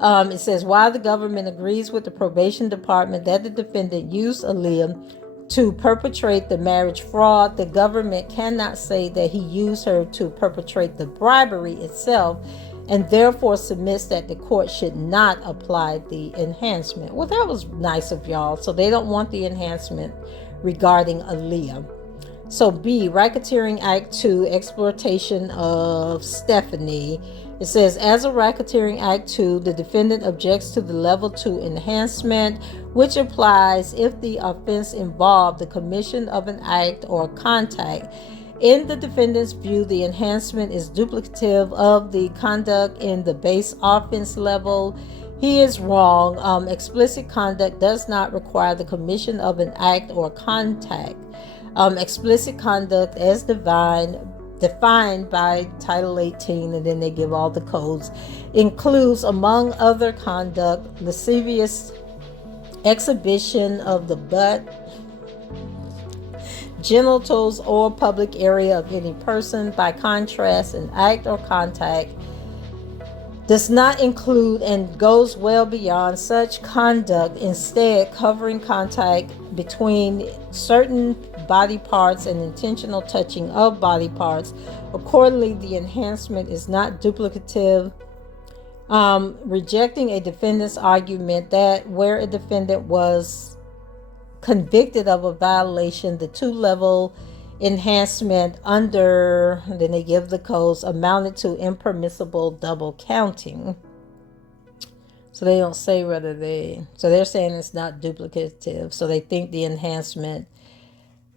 It says, while the government agrees with the probation department that the defendant used Aaliyah to perpetrate the marriage fraud, the government cannot say that he used her to perpetrate the bribery itself, and therefore submits that the court should not apply the enhancement. Well, that was nice of y'all. So they don't want the enhancement regarding Aaliyah. So B, Racketeering Act 2, exploitation of Stephanie. It says, as a Racketeering Act 2, the defendant objects to the level 2 enhancement, which applies if the offense involved the commission of an act or contact. In the defendant's view, the enhancement is duplicative of the conduct in the base offense level. He is wrong. Explicit conduct does not require the commission of an act or contact. Explicit conduct as defined by Title 18, and then they give all the codes, includes, among other conduct, lascivious exhibition of the butt, genitals, or public area of any person. By contrast, an act or contact does not include and goes well beyond such conduct, instead covering contact between certain body parts and intentional touching of body parts. Accordingly, the enhancement is not duplicative, rejecting a defendant's argument that where a defendant was convicted of a violation, the 2-level enhancement under, then they give the codes, amounted to impermissible double counting. So they don't say whether so they're saying it's not duplicative. So they think the enhancement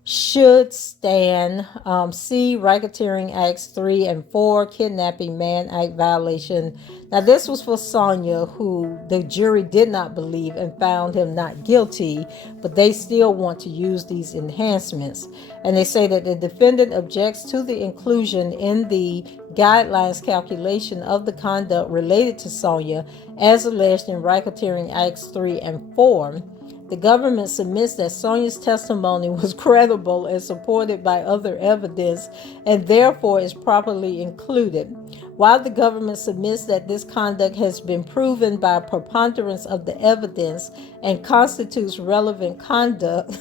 should stand. C, Racketeering Acts 3 and 4, Kidnapping, Mann Act violation. Now this was for Sonia, who the jury did not believe and found him not guilty, but they still want to use these enhancements. And they say that the defendant objects to the inclusion in the guidelines calculation of the conduct related to Sonia as alleged in Racketeering Acts 3 and 4. The government submits that Sonia's testimony was credible and supported by other evidence and therefore is properly included. While the government submits that this conduct has been proven by a preponderance of the evidence and constitutes relevant conduct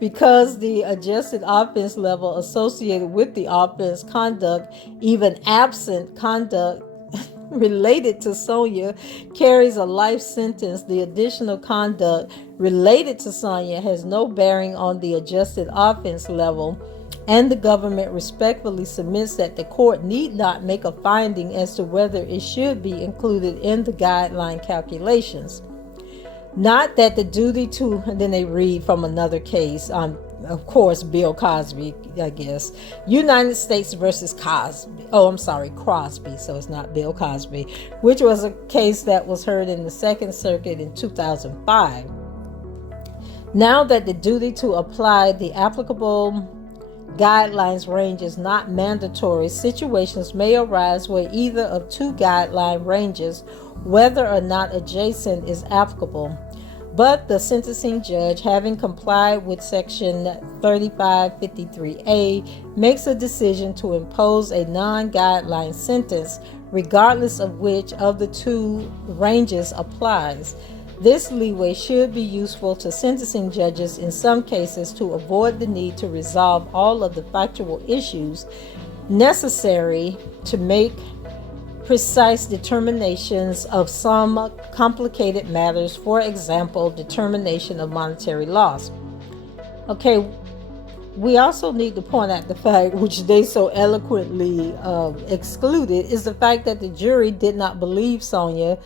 because the adjusted offense level associated with the offense conduct, even absent conduct related to Sonia, carries a life sentence, the additional conduct related to Sonia has no bearing on the adjusted offense level, and the government respectfully submits that the court need not make a finding as to whether it should be included in the guideline calculations. Not that the duty to, and then they read from another case, of course, Bill Cosby, I guess. United States versus Cosby. Oh, I'm sorry, Crosby, so it's not Bill Cosby, which was a case that was heard in the Second Circuit in 2005. Now that the duty to apply the applicable guidelines range is not mandatory, situations may arise where either of two guideline ranges, whether or not adjacent, is applicable. But the sentencing judge, having complied with Section 3553A, makes a decision to impose a non-guideline sentence, regardless of which of the two ranges applies. This leeway should be useful to sentencing judges in some cases to avoid the need to resolve all of the factual issues necessary to make precise determinations of some complicated matters, for example, determination of monetary loss. Okay, we also need to point out the fact, which they so eloquently excluded, is the fact that the jury did not believe Sonia.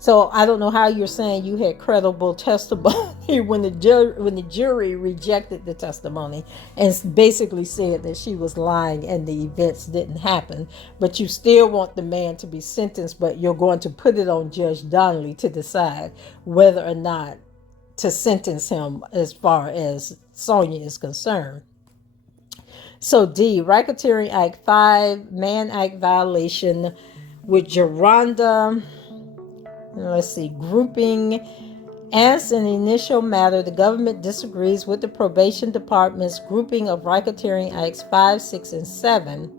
So I don't know how you're saying you had credible testimony when the jury rejected the testimony and basically said that she was lying and the events didn't happen. But you still want the man to be sentenced, but you're going to put it on Judge Donnelly to decide whether or not to sentence him as far as Sonia is concerned. So D, Racketeering Act 5, Mann Act violation with Geronda. Let's see, grouping. As an initial matter, the government disagrees with the probation department's grouping of Racketeering Acts 5, 6, and 7.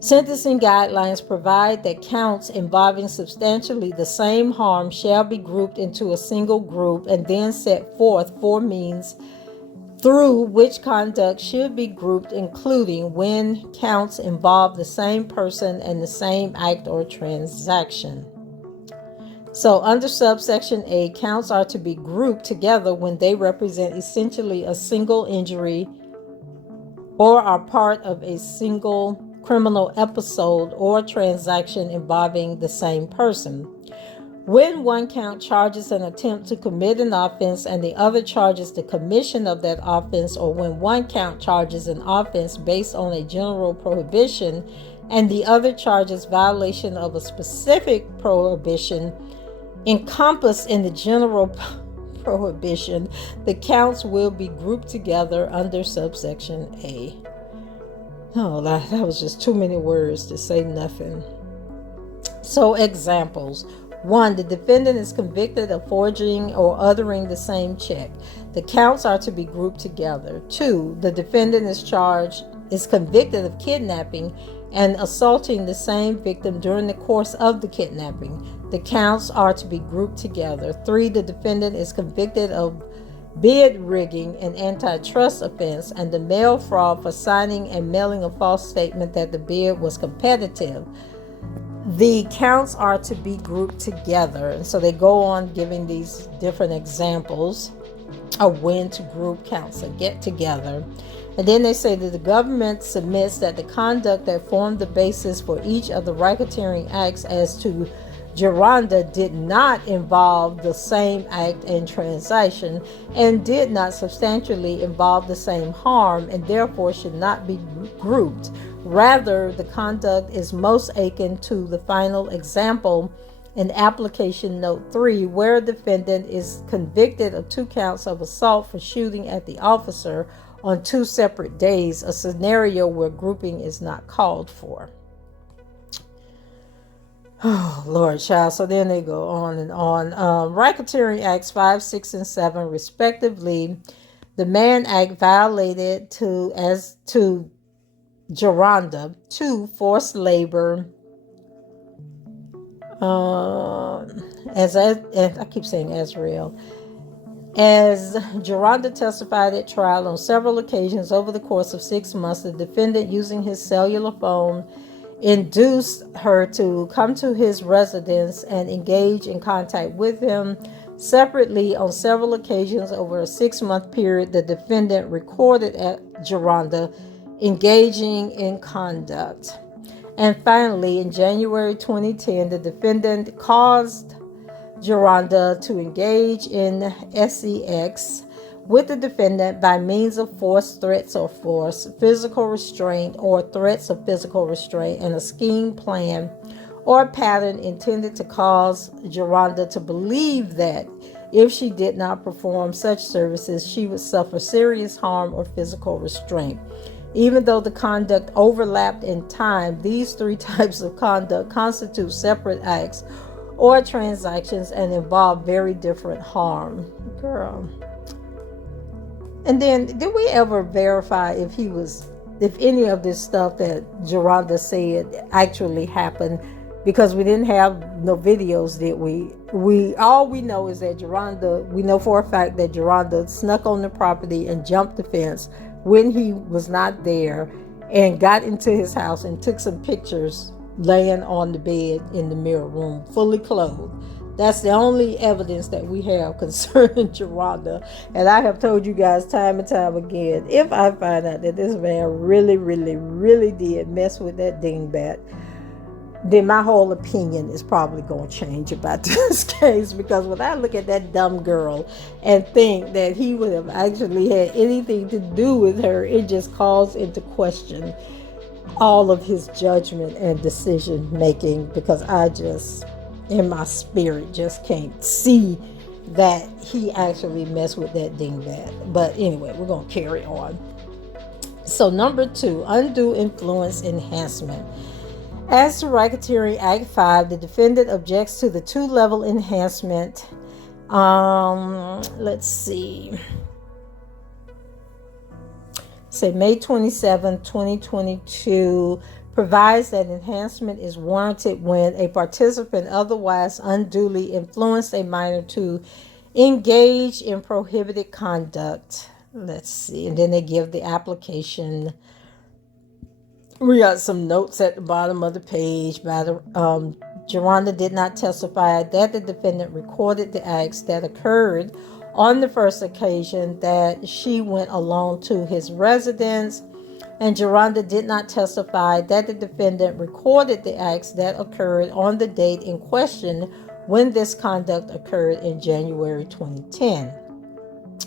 Sentencing guidelines provide that counts involving substantially the same harm shall be grouped into a single group and then set forth 4 means through which conduct should be grouped, including when counts involve the same person and the same act or transaction. So under subsection A, counts are to be grouped together when they represent essentially a single injury or are part of a single criminal episode or transaction involving the same person. When one count charges an attempt to commit an offense and the other charges the commission of that offense, or when one count charges an offense based on a general prohibition and the other charges violation of a specific prohibition encompassed in the general prohibition, the counts will be grouped together under subsection A. Oh, that was just too many words to say nothing. So, examples. 1. The defendant is convicted of forging or uttering the same check. The counts are to be grouped together. 2. The defendant is convicted of kidnapping and assaulting the same victim during the course of the kidnapping. The counts are to be grouped together. 3. The defendant is convicted of bid rigging, an antitrust offense, and the mail fraud for signing and mailing a false statement that the bid was competitive. The counts are to be grouped together. And so they go on giving these different examples of when to group counts and get together. And then they say that the government submits that the conduct that formed the basis for each of the racketeering acts as to Geronda did not involve the same act and transaction and did not substantially involve the same harm and therefore should not be grouped. Rather, the conduct is most akin to the final example in application note 3, where a defendant is convicted of 2 counts of assault for shooting at the officer on 2 separate days, a scenario where grouping is not called for. Oh, Lord, child. So then they go on and on. Racketeering Acts 5, 6, and 7, respectively. The Mann Act violated to Geronda 2 forced labor. As I keep saying Azrael. As Geronda testified at trial on several occasions over the course of 6 months, the defendant, using his cellular phone, induced her to come to his residence and engage in contact with him. Separately, on several occasions over a 6-month period, the defendant recorded at Geronda engaging in conduct. And finally, in January 2010, the defendant caused Geronda to engage in sex with the defendant by means of force, threats of force, physical restraint, or threats of physical restraint, and a scheme, plan, or pattern intended to cause Geronda to believe that if she did not perform such services, she would suffer serious harm or physical restraint. Even though the conduct overlapped in time, these 3 types of conduct constitute separate acts or transactions and involve very different harm. Girl. And then, did we ever verify if any of this stuff that Geronda said actually happened? Because we didn't have no videos, did we? All we know is that we know for a fact that Geronda snuck on the property and jumped the fence when he was not there, and got into his house and took some pictures laying on the bed in the mirror room, fully clothed. That's the only evidence that we have concerning Geronda. And I have told you guys time and time again, if I find out that this man really, really, really did mess with that dingbat, then my whole opinion is probably going to change about this case. Because when I look at that dumb girl and think that he would have actually had anything to do with her, it just calls into question all of his judgment and decision making, because I just, in my spirit, just can't see that he actually messed with that dingbat. But anyway, we're going to carry on. So number 2, undue influence enhancement. As to Racketeering Act 5, the defendant objects to the 2-level enhancement. Let's see. Say May 27, 2022 provides that enhancement is warranted when a participant otherwise unduly influenced a minor to engage in prohibited conduct. Let's see. And then they give the application. We got some notes at the bottom of the page. Geronda did not testify that the defendant recorded the acts that occurred on the first occasion that she went alone to his residence. and Geronda did not testify that the defendant recorded the acts that occurred on the date in question when this conduct occurred in January 2010.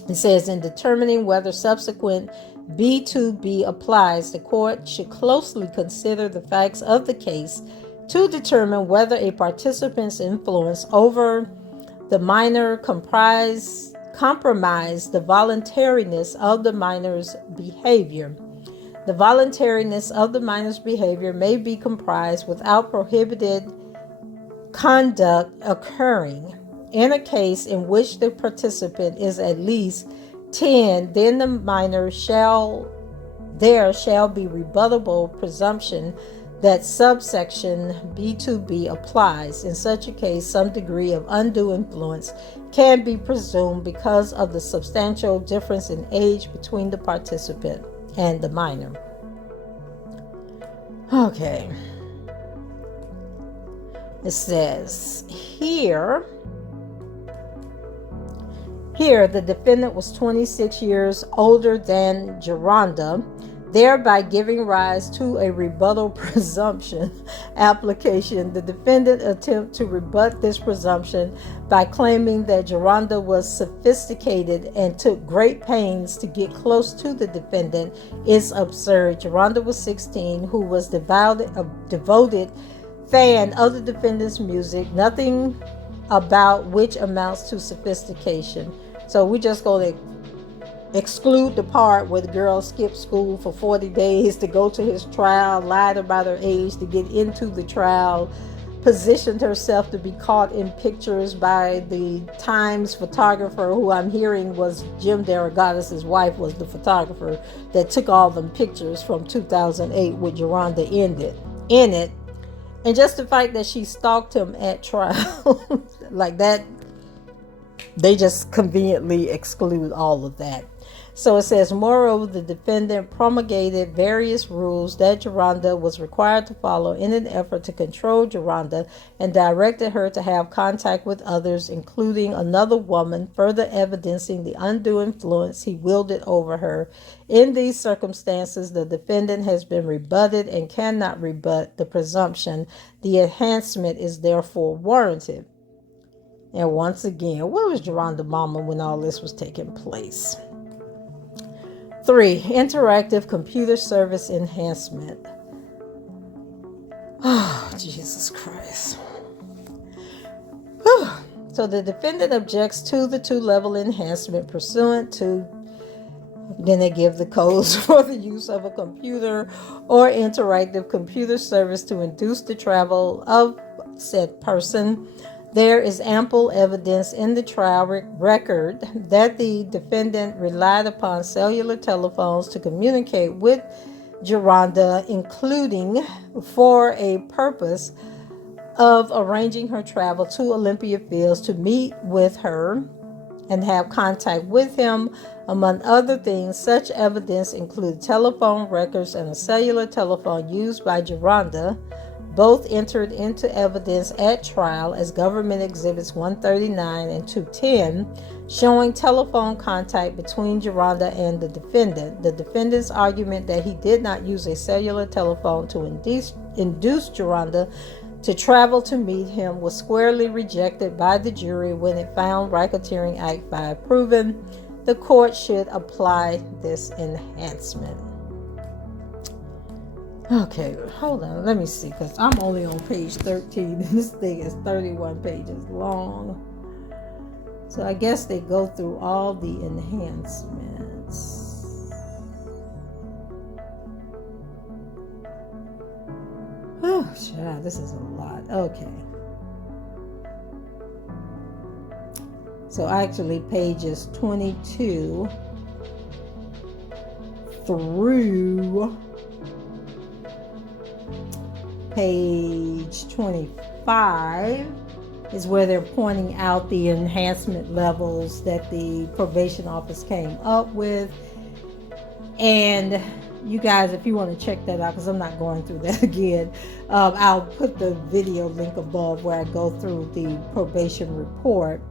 It says, in determining whether subsequent B2B applies, the court should closely consider the facts of the case to determine whether a participant's influence over the minor compromise the voluntariness of the minor's behavior. The voluntariness of the minor's behavior may be comprised without prohibited conduct occurring. In a case in which the participant is at least 10, then there shall be rebuttable presumption that subsection B2B applies. In such a case, some degree of undue influence can be presumed because of the substantial difference in age between the participant and the minor. Okay. It says here, the defendant was 26 years older than Geronda, thereby giving rise to a rebuttal presumption application. The defendant attempted to rebut this presumption by claiming that Geronda was sophisticated and took great pains to get close to the defendant is absurd. Geronda was 16, who was a devoted fan of the defendant's music, nothing about which amounts to sophistication. So we're just going to exclude the part where the girl skipped school for 40 days to go to his trial, lied about her age to get into the trial, positioned herself to be caught in pictures by the Times photographer, who I'm hearing was Jim Derogatis' wife, was the photographer that took all them pictures from 2008 with Geronda in it. And just the fact that she stalked him at trial, like that, they just conveniently exclude all of that. So it says, moreover, the defendant promulgated various rules that Geronda was required to follow in an effort to control Geronda and directed her to have contact with others, including another woman, further evidencing the undue influence he wielded over her. In these circumstances, the defendant has been rebutted and cannot rebut the presumption. The enhancement is therefore warranted. And once again, where was Geronda Mama when all this was taking place? 3. Interactive computer service enhancement. Oh, Jesus Christ. Whew. So the defendant objects to the 2-level enhancement pursuant to, then they give the codes for the use of a computer or interactive computer service to induce the travel of said person. There is ample evidence in the trial record that the defendant relied upon cellular telephones to communicate with Geronda, including for a purpose of arranging her travel to Olympia Fields to meet with her and have contact with him. Among other things, such evidence included telephone records and a cellular telephone used by Geronda, both entered into evidence at trial as government exhibits 139 and 210, showing telephone contact between Geronda and the defendant. The defendant's argument that he did not use a cellular telephone to induce Geronda to travel to meet him was squarely rejected by the jury when it found Racketeering Act 5 proven. The court should apply this enhancement. Okay, hold on. Let me see, because I'm only on page 13 and this thing is 31 pages long. So I guess they go through all the enhancements. Oh, shit, this is a lot. Okay. So actually pages 22 through page 25 is where they're pointing out the enhancement levels that the probation office came up with. And you guys, if you want to check that out, because I'm not going through that again, I'll put the video link above where I go through the probation report.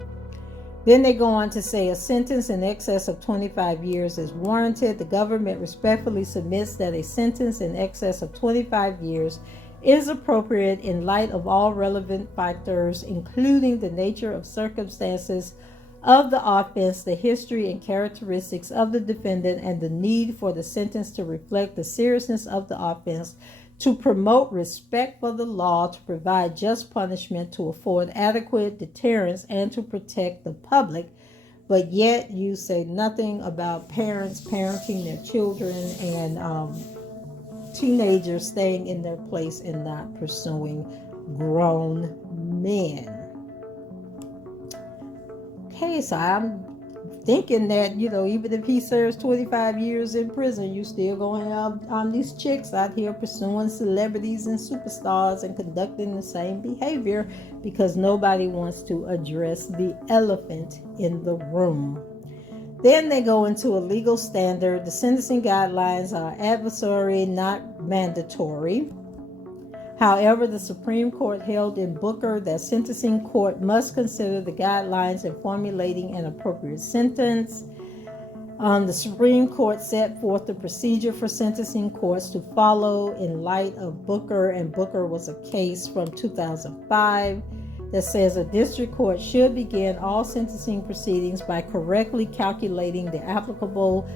Then they go on to say a sentence in excess of 25 years is warranted. The government respectfully submits that a sentence in excess of 25 years is appropriate in light of all relevant factors, including the nature of circumstances of the offense, the history and characteristics of the defendant, and the need for the sentence to reflect the seriousness of the offense, to promote respect for the law, to provide just punishment, to afford adequate deterrence, and to protect the public. But yet you say nothing about parents parenting their children and teenagers staying in their place and not pursuing grown men. Okay, so I'm thinking that, even if he serves 25 years in prison, you still going out on these chicks out here pursuing celebrities and superstars and conducting the same behavior because nobody wants to address the elephant in the room. Then they go into a legal standard. The sentencing guidelines are advisory, not mandatory. However, the Supreme Court held in Booker that sentencing court must consider the guidelines in formulating an appropriate sentence. The Supreme Court set forth the procedure for sentencing courts to follow in light of Booker, and Booker was a case from 2005 that says a district court should begin all sentencing proceedings by correctly calculating the applicable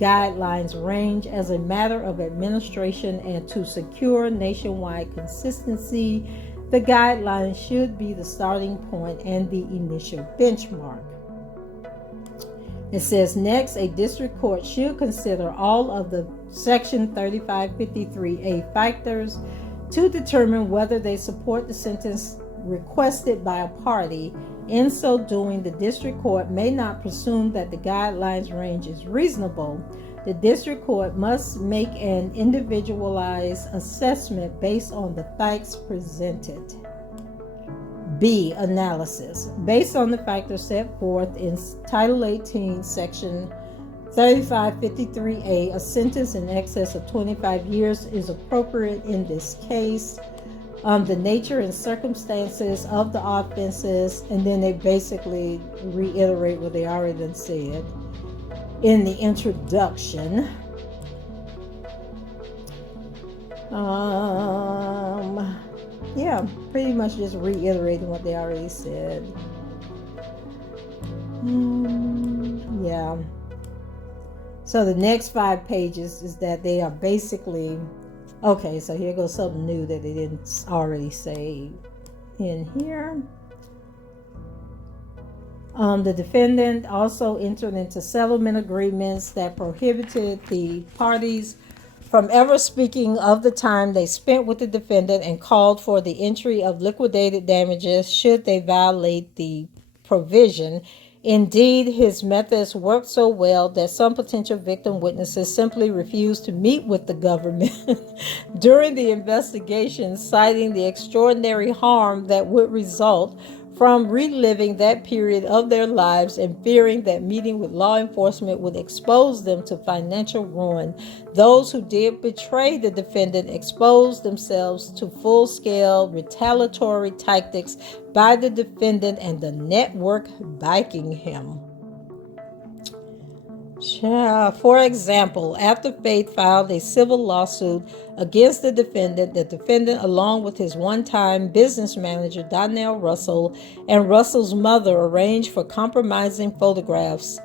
guidelines range as a matter of administration, and to secure nationwide consistency, the guidelines should be the starting point and the initial benchmark. It says next, a district court should consider all of the Section 3553A factors to determine whether they support the sentence requested by a party. In so doing, the district court may not presume that the guidelines range is reasonable. The district court must make an individualized assessment based on the facts presented. B. Analysis. Based on the factors set forth in Title 18, Section 3553A, a sentence in excess of 25 years is appropriate in this case. The nature and circumstances of the offenses, and then they basically reiterate what they already said in the introduction. Pretty much just reiterating what they already said. So the next 5 pages is that they are basically, okay, so here goes something new that they didn't already say in here. The defendant also entered into settlement agreements that prohibited the parties from ever speaking of the time they spent with the defendant, and called for the entry of liquidated damages should they violate the provision. Indeed, his methods worked so well that some potential victim witnesses simply refused to meet with the government during the investigation, citing the extraordinary harm that would result from reliving that period of their lives and fearing that meeting with law enforcement would expose them to financial ruin. Those who did betray the defendant exposed themselves to full-scale retaliatory tactics by the defendant and the network backing him. For example, after Faith filed a civil lawsuit against the defendant, along with his one-time business manager, Donnell Russell, and Russell's mother, arranged for compromising photographs.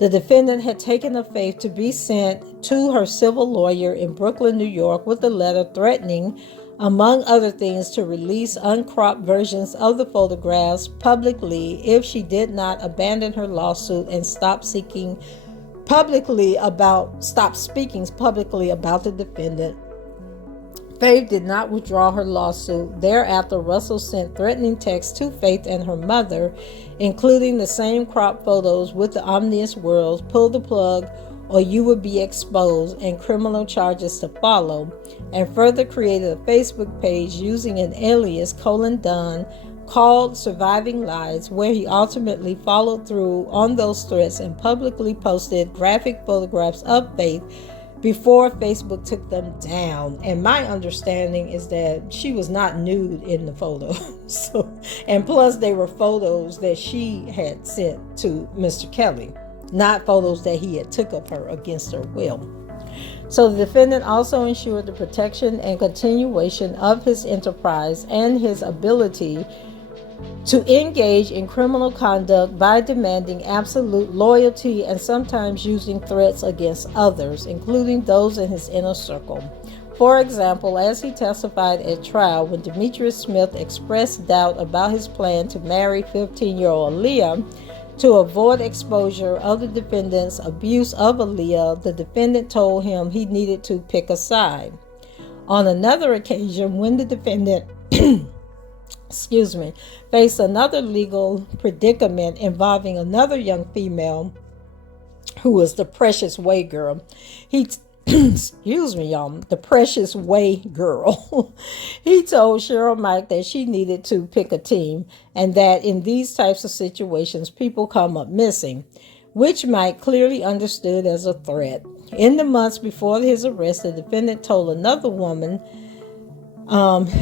The defendant had taken a Faith to be sent to her civil lawyer in Brooklyn, New York, with a letter threatening, among other things, to release uncropped versions of the photographs publicly if she did not abandon her lawsuit and stop speaking publicly about the defendant. Faith did not withdraw her lawsuit. Thereafter, Russell sent threatening texts to Faith and her mother, including the same crop photos with the ominous words, "Pull the plug or you will be exposed," and criminal charges to follow, and further created a Facebook page using an alias, Dunn, called Surviving Lies, where he ultimately followed through on those threats and publicly posted graphic photographs of Faith before Facebook took them down. And my understanding is that she was not nude in the photo. And plus they were photos that she had sent to Mr. Kelly, not photos that he had took of her against her will. So the defendant also ensured the protection and continuation of his enterprise and his ability to engage in criminal conduct by demanding absolute loyalty and sometimes using threats against others, including those in his inner circle. For example, as he testified at trial, when Demetrius Smith expressed doubt about his plan to marry 15-year-old Aaliyah to avoid exposure of the defendant's abuse of Aaliyah, the defendant told him he needed to pick a side. On another occasion, when the defendant faced another legal predicament involving another young female who was the Precious Way girl, the Precious Way girl. He told Cheryl Mike that she needed to pick a team and that in these types of situations, people come up missing, which Mike clearly understood as a threat. In the months before his arrest, the defendant told another woman,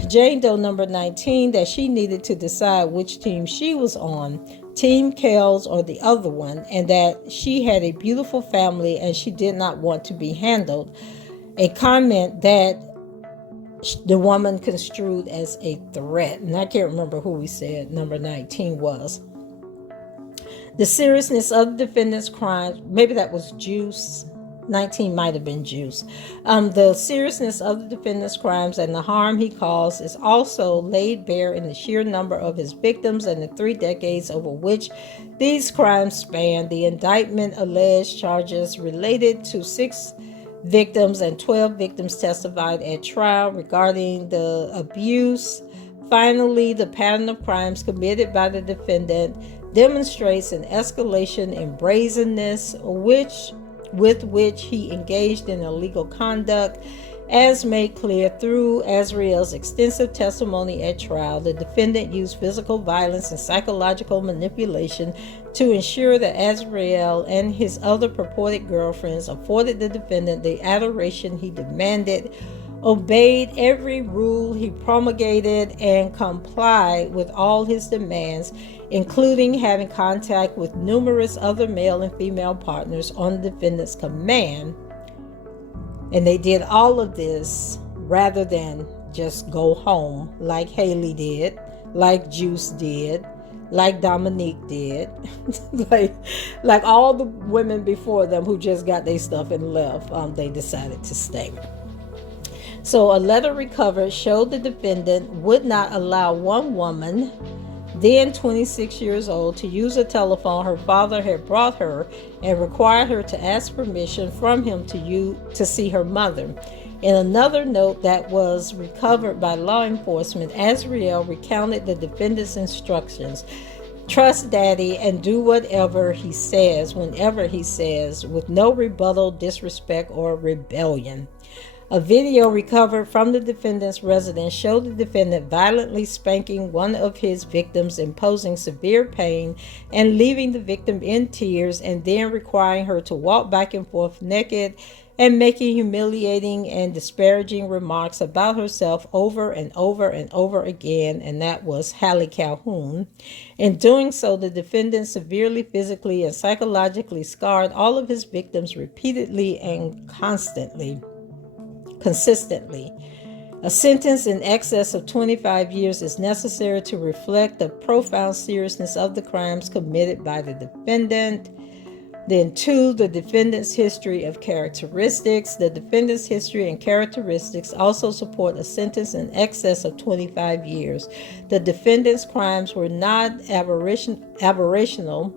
Jane Doe number 19, that she needed to decide which team she was on, Team Kells or the other one, and that she had a beautiful family and she did not want to be handled, a comment that the woman construed as a threat. And I can't remember who we said number 19 was. The seriousness of the defendant's crimes, maybe that was Juice. 19 might have been Juice. The seriousness of the defendant's crimes and the harm he caused is also laid bare in the sheer number of his victims and the 3 decades over which these crimes span. The indictment alleged charges related to 6 victims and 12 victims testified at trial regarding the abuse. Finally, the pattern of crimes committed by the defendant demonstrates an escalation in brazenness with which he engaged in illegal conduct. As made clear through Ariel's extensive testimony at trial, the defendant used physical violence and psychological manipulation to ensure that Ariel and his other purported girlfriends afforded the defendant the adoration he demanded, obeyed every rule he promulgated, and complied with all his demands, including having contact with numerous other male and female partners on the defendant's command. And they did all of this rather than just go home like Haley did, like Juice did, like Dominique did, like all the women before them who just got their stuff and left. They decided to stay. So a letter recovered showed the defendant would not allow one woman, then 26 years old, to use a telephone her father had brought her and required her to ask permission from him to see her mother. In another note that was recovered by law enforcement, Ariel recounted the defendant's instructions: trust daddy and do whatever he says, whenever he says, with no rebuttal, disrespect, or rebellion. A video recovered from the defendant's residence showed the defendant violently spanking one of his victims, imposing severe pain and leaving the victim in tears, and then requiring her to walk back and forth naked and making humiliating and disparaging remarks about herself over and over and over again, and that was Hallie Calhoun. In doing so, the defendant severely physically and psychologically scarred all of his victims repeatedly and consistently. A sentence in excess of 25 years is necessary to reflect the profound seriousness of the crimes committed by the defendant. Then 2, the defendant's history of characteristics. The defendant's history and characteristics also support a sentence in excess of 25 years. The defendant's crimes were not aberrational.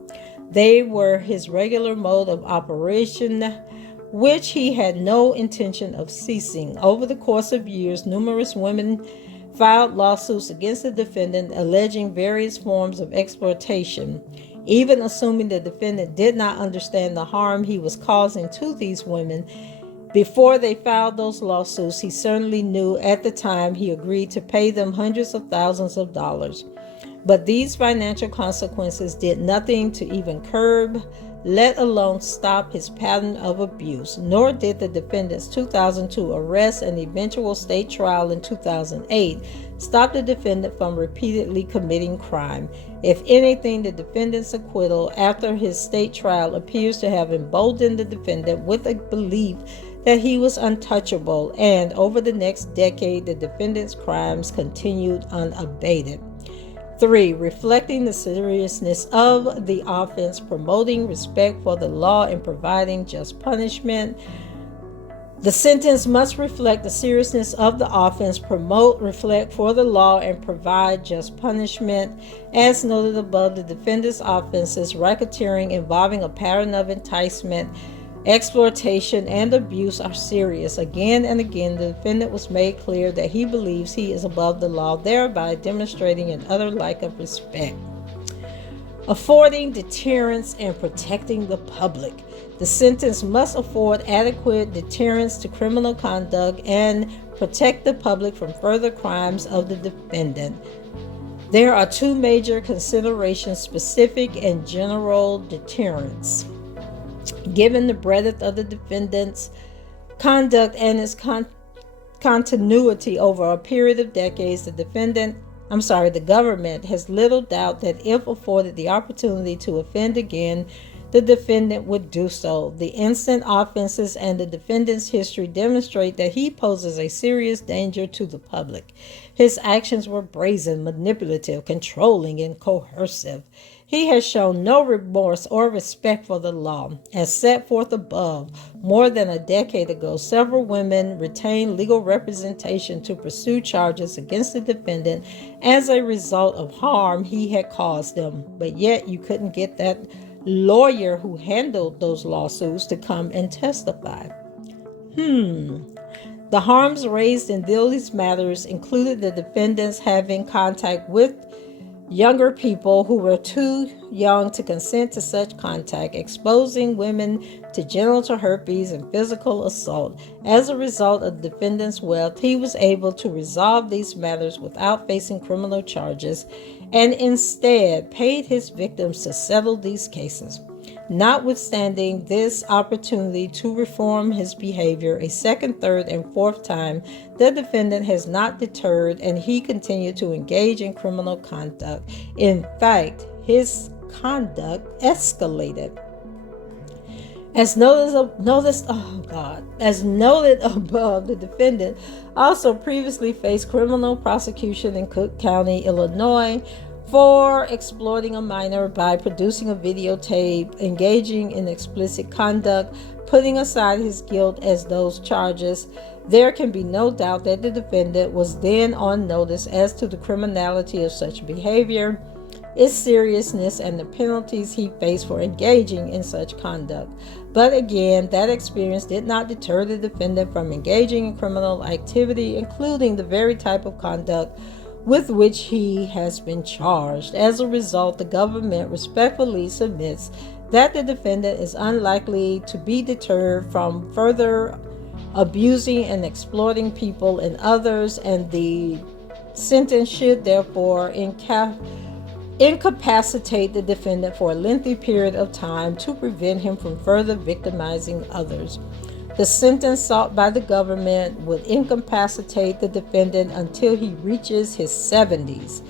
They were his regular mode of operation, which he had no intention of ceasing. Over the course of years, numerous women filed lawsuits against the defendant alleging various forms of exploitation. Even assuming the defendant did not understand the harm he was causing to these women before they filed those lawsuits, he certainly knew at the time he agreed to pay them hundreds of thousands of dollars. But these financial consequences did nothing to even curb let alone stop his pattern of abuse. Nor did the defendant's 2002 arrest and eventual state trial in 2008 stop the defendant from repeatedly committing crime. If anything, the defendant's acquittal after his state trial appears to have emboldened the defendant with a belief that he was untouchable, and over the next decade, the defendant's crimes continued unabated. 3. Reflecting the seriousness of the offense, promoting respect for the law, and providing just punishment. The sentence must reflect the seriousness of the offense, promote respect for the law, and provide just punishment. As noted above, the defendant's offenses, racketeering involving a pattern of enticement, exploitation, and abuse, are serious. Again and again, the defendant was made clear that he believes he is above the law, thereby demonstrating an utter lack of respect. Affording deterrence and protecting the public. The sentence must afford adequate deterrence to criminal conduct and protect the public from further crimes of the defendant. There are two major considerations: specific and general deterrence. Given the breadth of the defendant's conduct and its continuity over a period of decades, the government has little doubt that if afforded the opportunity to offend again, the defendant would do so. The instant offenses and the defendant's history demonstrate that he poses a serious danger to the public. His actions were brazen, manipulative, controlling, and coercive. He has shown no remorse or respect for the law. As set forth above, more than a decade ago, several women retained legal representation to pursue charges against the defendant as a result of harm he had caused them. But yet you couldn't get that lawyer who handled those lawsuits to come and testify. The harms raised in these matters included the defendants having contact with younger people who were too young to consent to such contact, exposing women to genital herpes and physical assault. As a result of the defendant's wealth, he was able to resolve these matters without facing criminal charges, and instead paid his victims to settle these cases. Notwithstanding this opportunity to reform his behavior a second, third, and fourth time, the defendant has not deterred, and he continued to engage in criminal conduct. In fact, his conduct escalated. As noted above, the defendant also previously faced criminal prosecution in Cook County, Illinois, for exploiting a minor by producing a videotape, engaging in explicit conduct. Putting aside his guilt as those charges, there can be no doubt that the defendant was then on notice as to the criminality of such behavior, its seriousness, and the penalties he faced for engaging in such conduct. But again, that experience did not deter the defendant from engaging in criminal activity, including the very type of conduct with which he has been charged. As a result, the government respectfully submits that the defendant is unlikely to be deterred from further abusing and exploiting people and others, and the sentence should therefore incapacitate the defendant for a lengthy period of time to prevent him from further victimizing others. The sentence sought by the government would incapacitate the defendant until he reaches his 70s.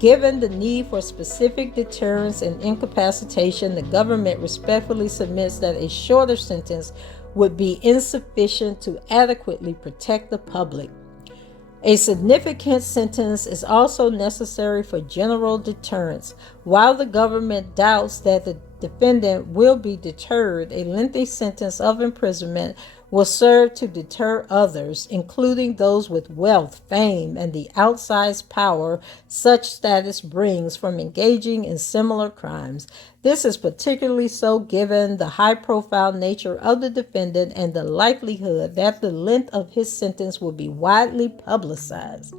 Given the need for specific deterrence and incapacitation, the government respectfully submits that a shorter sentence would be insufficient to adequately protect the public. A significant sentence is also necessary for general deterrence. While the government doubts that the defendant will be deterred, a lengthy sentence of imprisonment will serve to deter others, including those with wealth, fame, and the outsized power such status brings, from engaging in similar crimes. This is particularly so given the high-profile nature of the defendant and the likelihood that the length of his sentence will be widely publicized.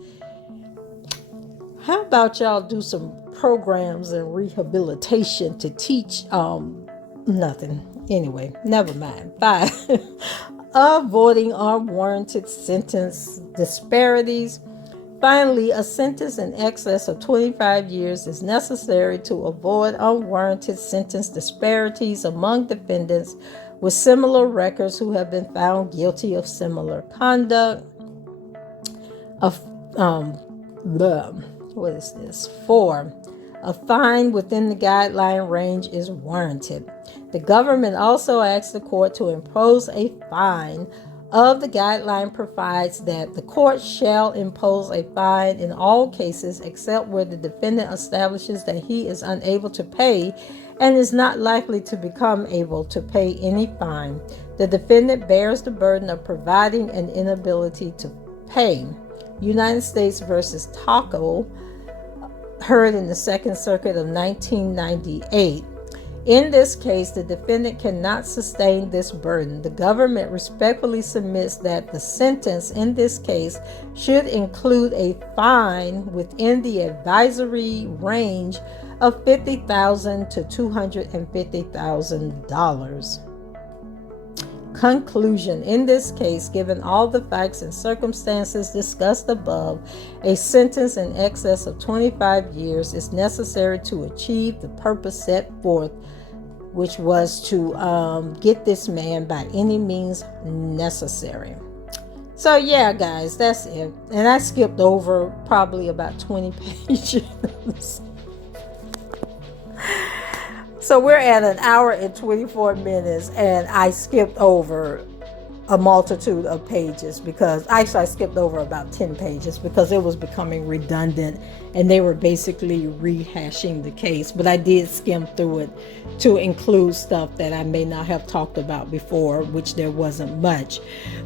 How about y'all do some programs and rehabilitation to teach nothing? Anyway, never mind. 5. Avoiding unwarranted sentence disparities. Finally, a sentence in excess of 25 years is necessary to avoid unwarranted sentence disparities among defendants with similar records who have been found guilty of similar conduct. What is this? 4. A fine within the guideline range is warranted. The government also asks the court to impose a fine of the guideline provides that the court shall impose a fine in all cases except where the defendant establishes that he is unable to pay and is not likely to become able to pay any fine. The defendant bears the burden of providing an inability to pay. United States versus Taco, heard in the Second Circuit of 1998. In this case, the defendant cannot sustain this burden. The government respectfully submits that the sentence in this case should include a fine within the advisory range of $50,000 to $250,000. Conclusion. In this case, given all the facts and circumstances discussed above, a sentence in excess of 25 years is necessary to achieve the purpose set forth, which was to get this man by any means necessary. So yeah, guys, that's it. And I skipped over probably about 20 pages. So we're at an hour and 24 minutes, and I skipped over a multitude of pages because actually I skipped over about 10 pages because it was becoming redundant and they were basically rehashing the case. But I did skim through it to include stuff that I may not have talked about before, which there wasn't much.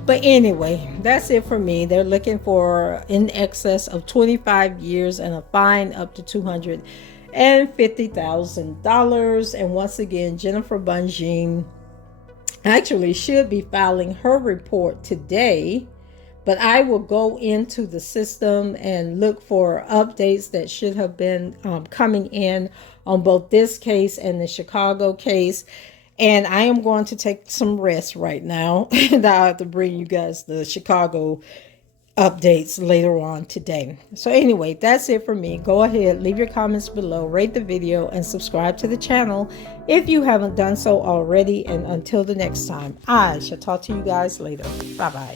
But anyway, that's it for me. They're looking for in excess of 25 years and a fine up to $250,000. And once again, Jennifer Bungine actually should be filing her report today, but I will go into the system and look for updates that should have been coming in on both this case and the Chicago case. And I am going to take some rest right now, and I'll have to bring you guys the Chicago updates later on today. So anyway, that's it for me. Go ahead, leave your comments below, rate the video, and subscribe to the channel if you haven't done so already. And until the next time, I shall talk to you guys later. Bye-bye.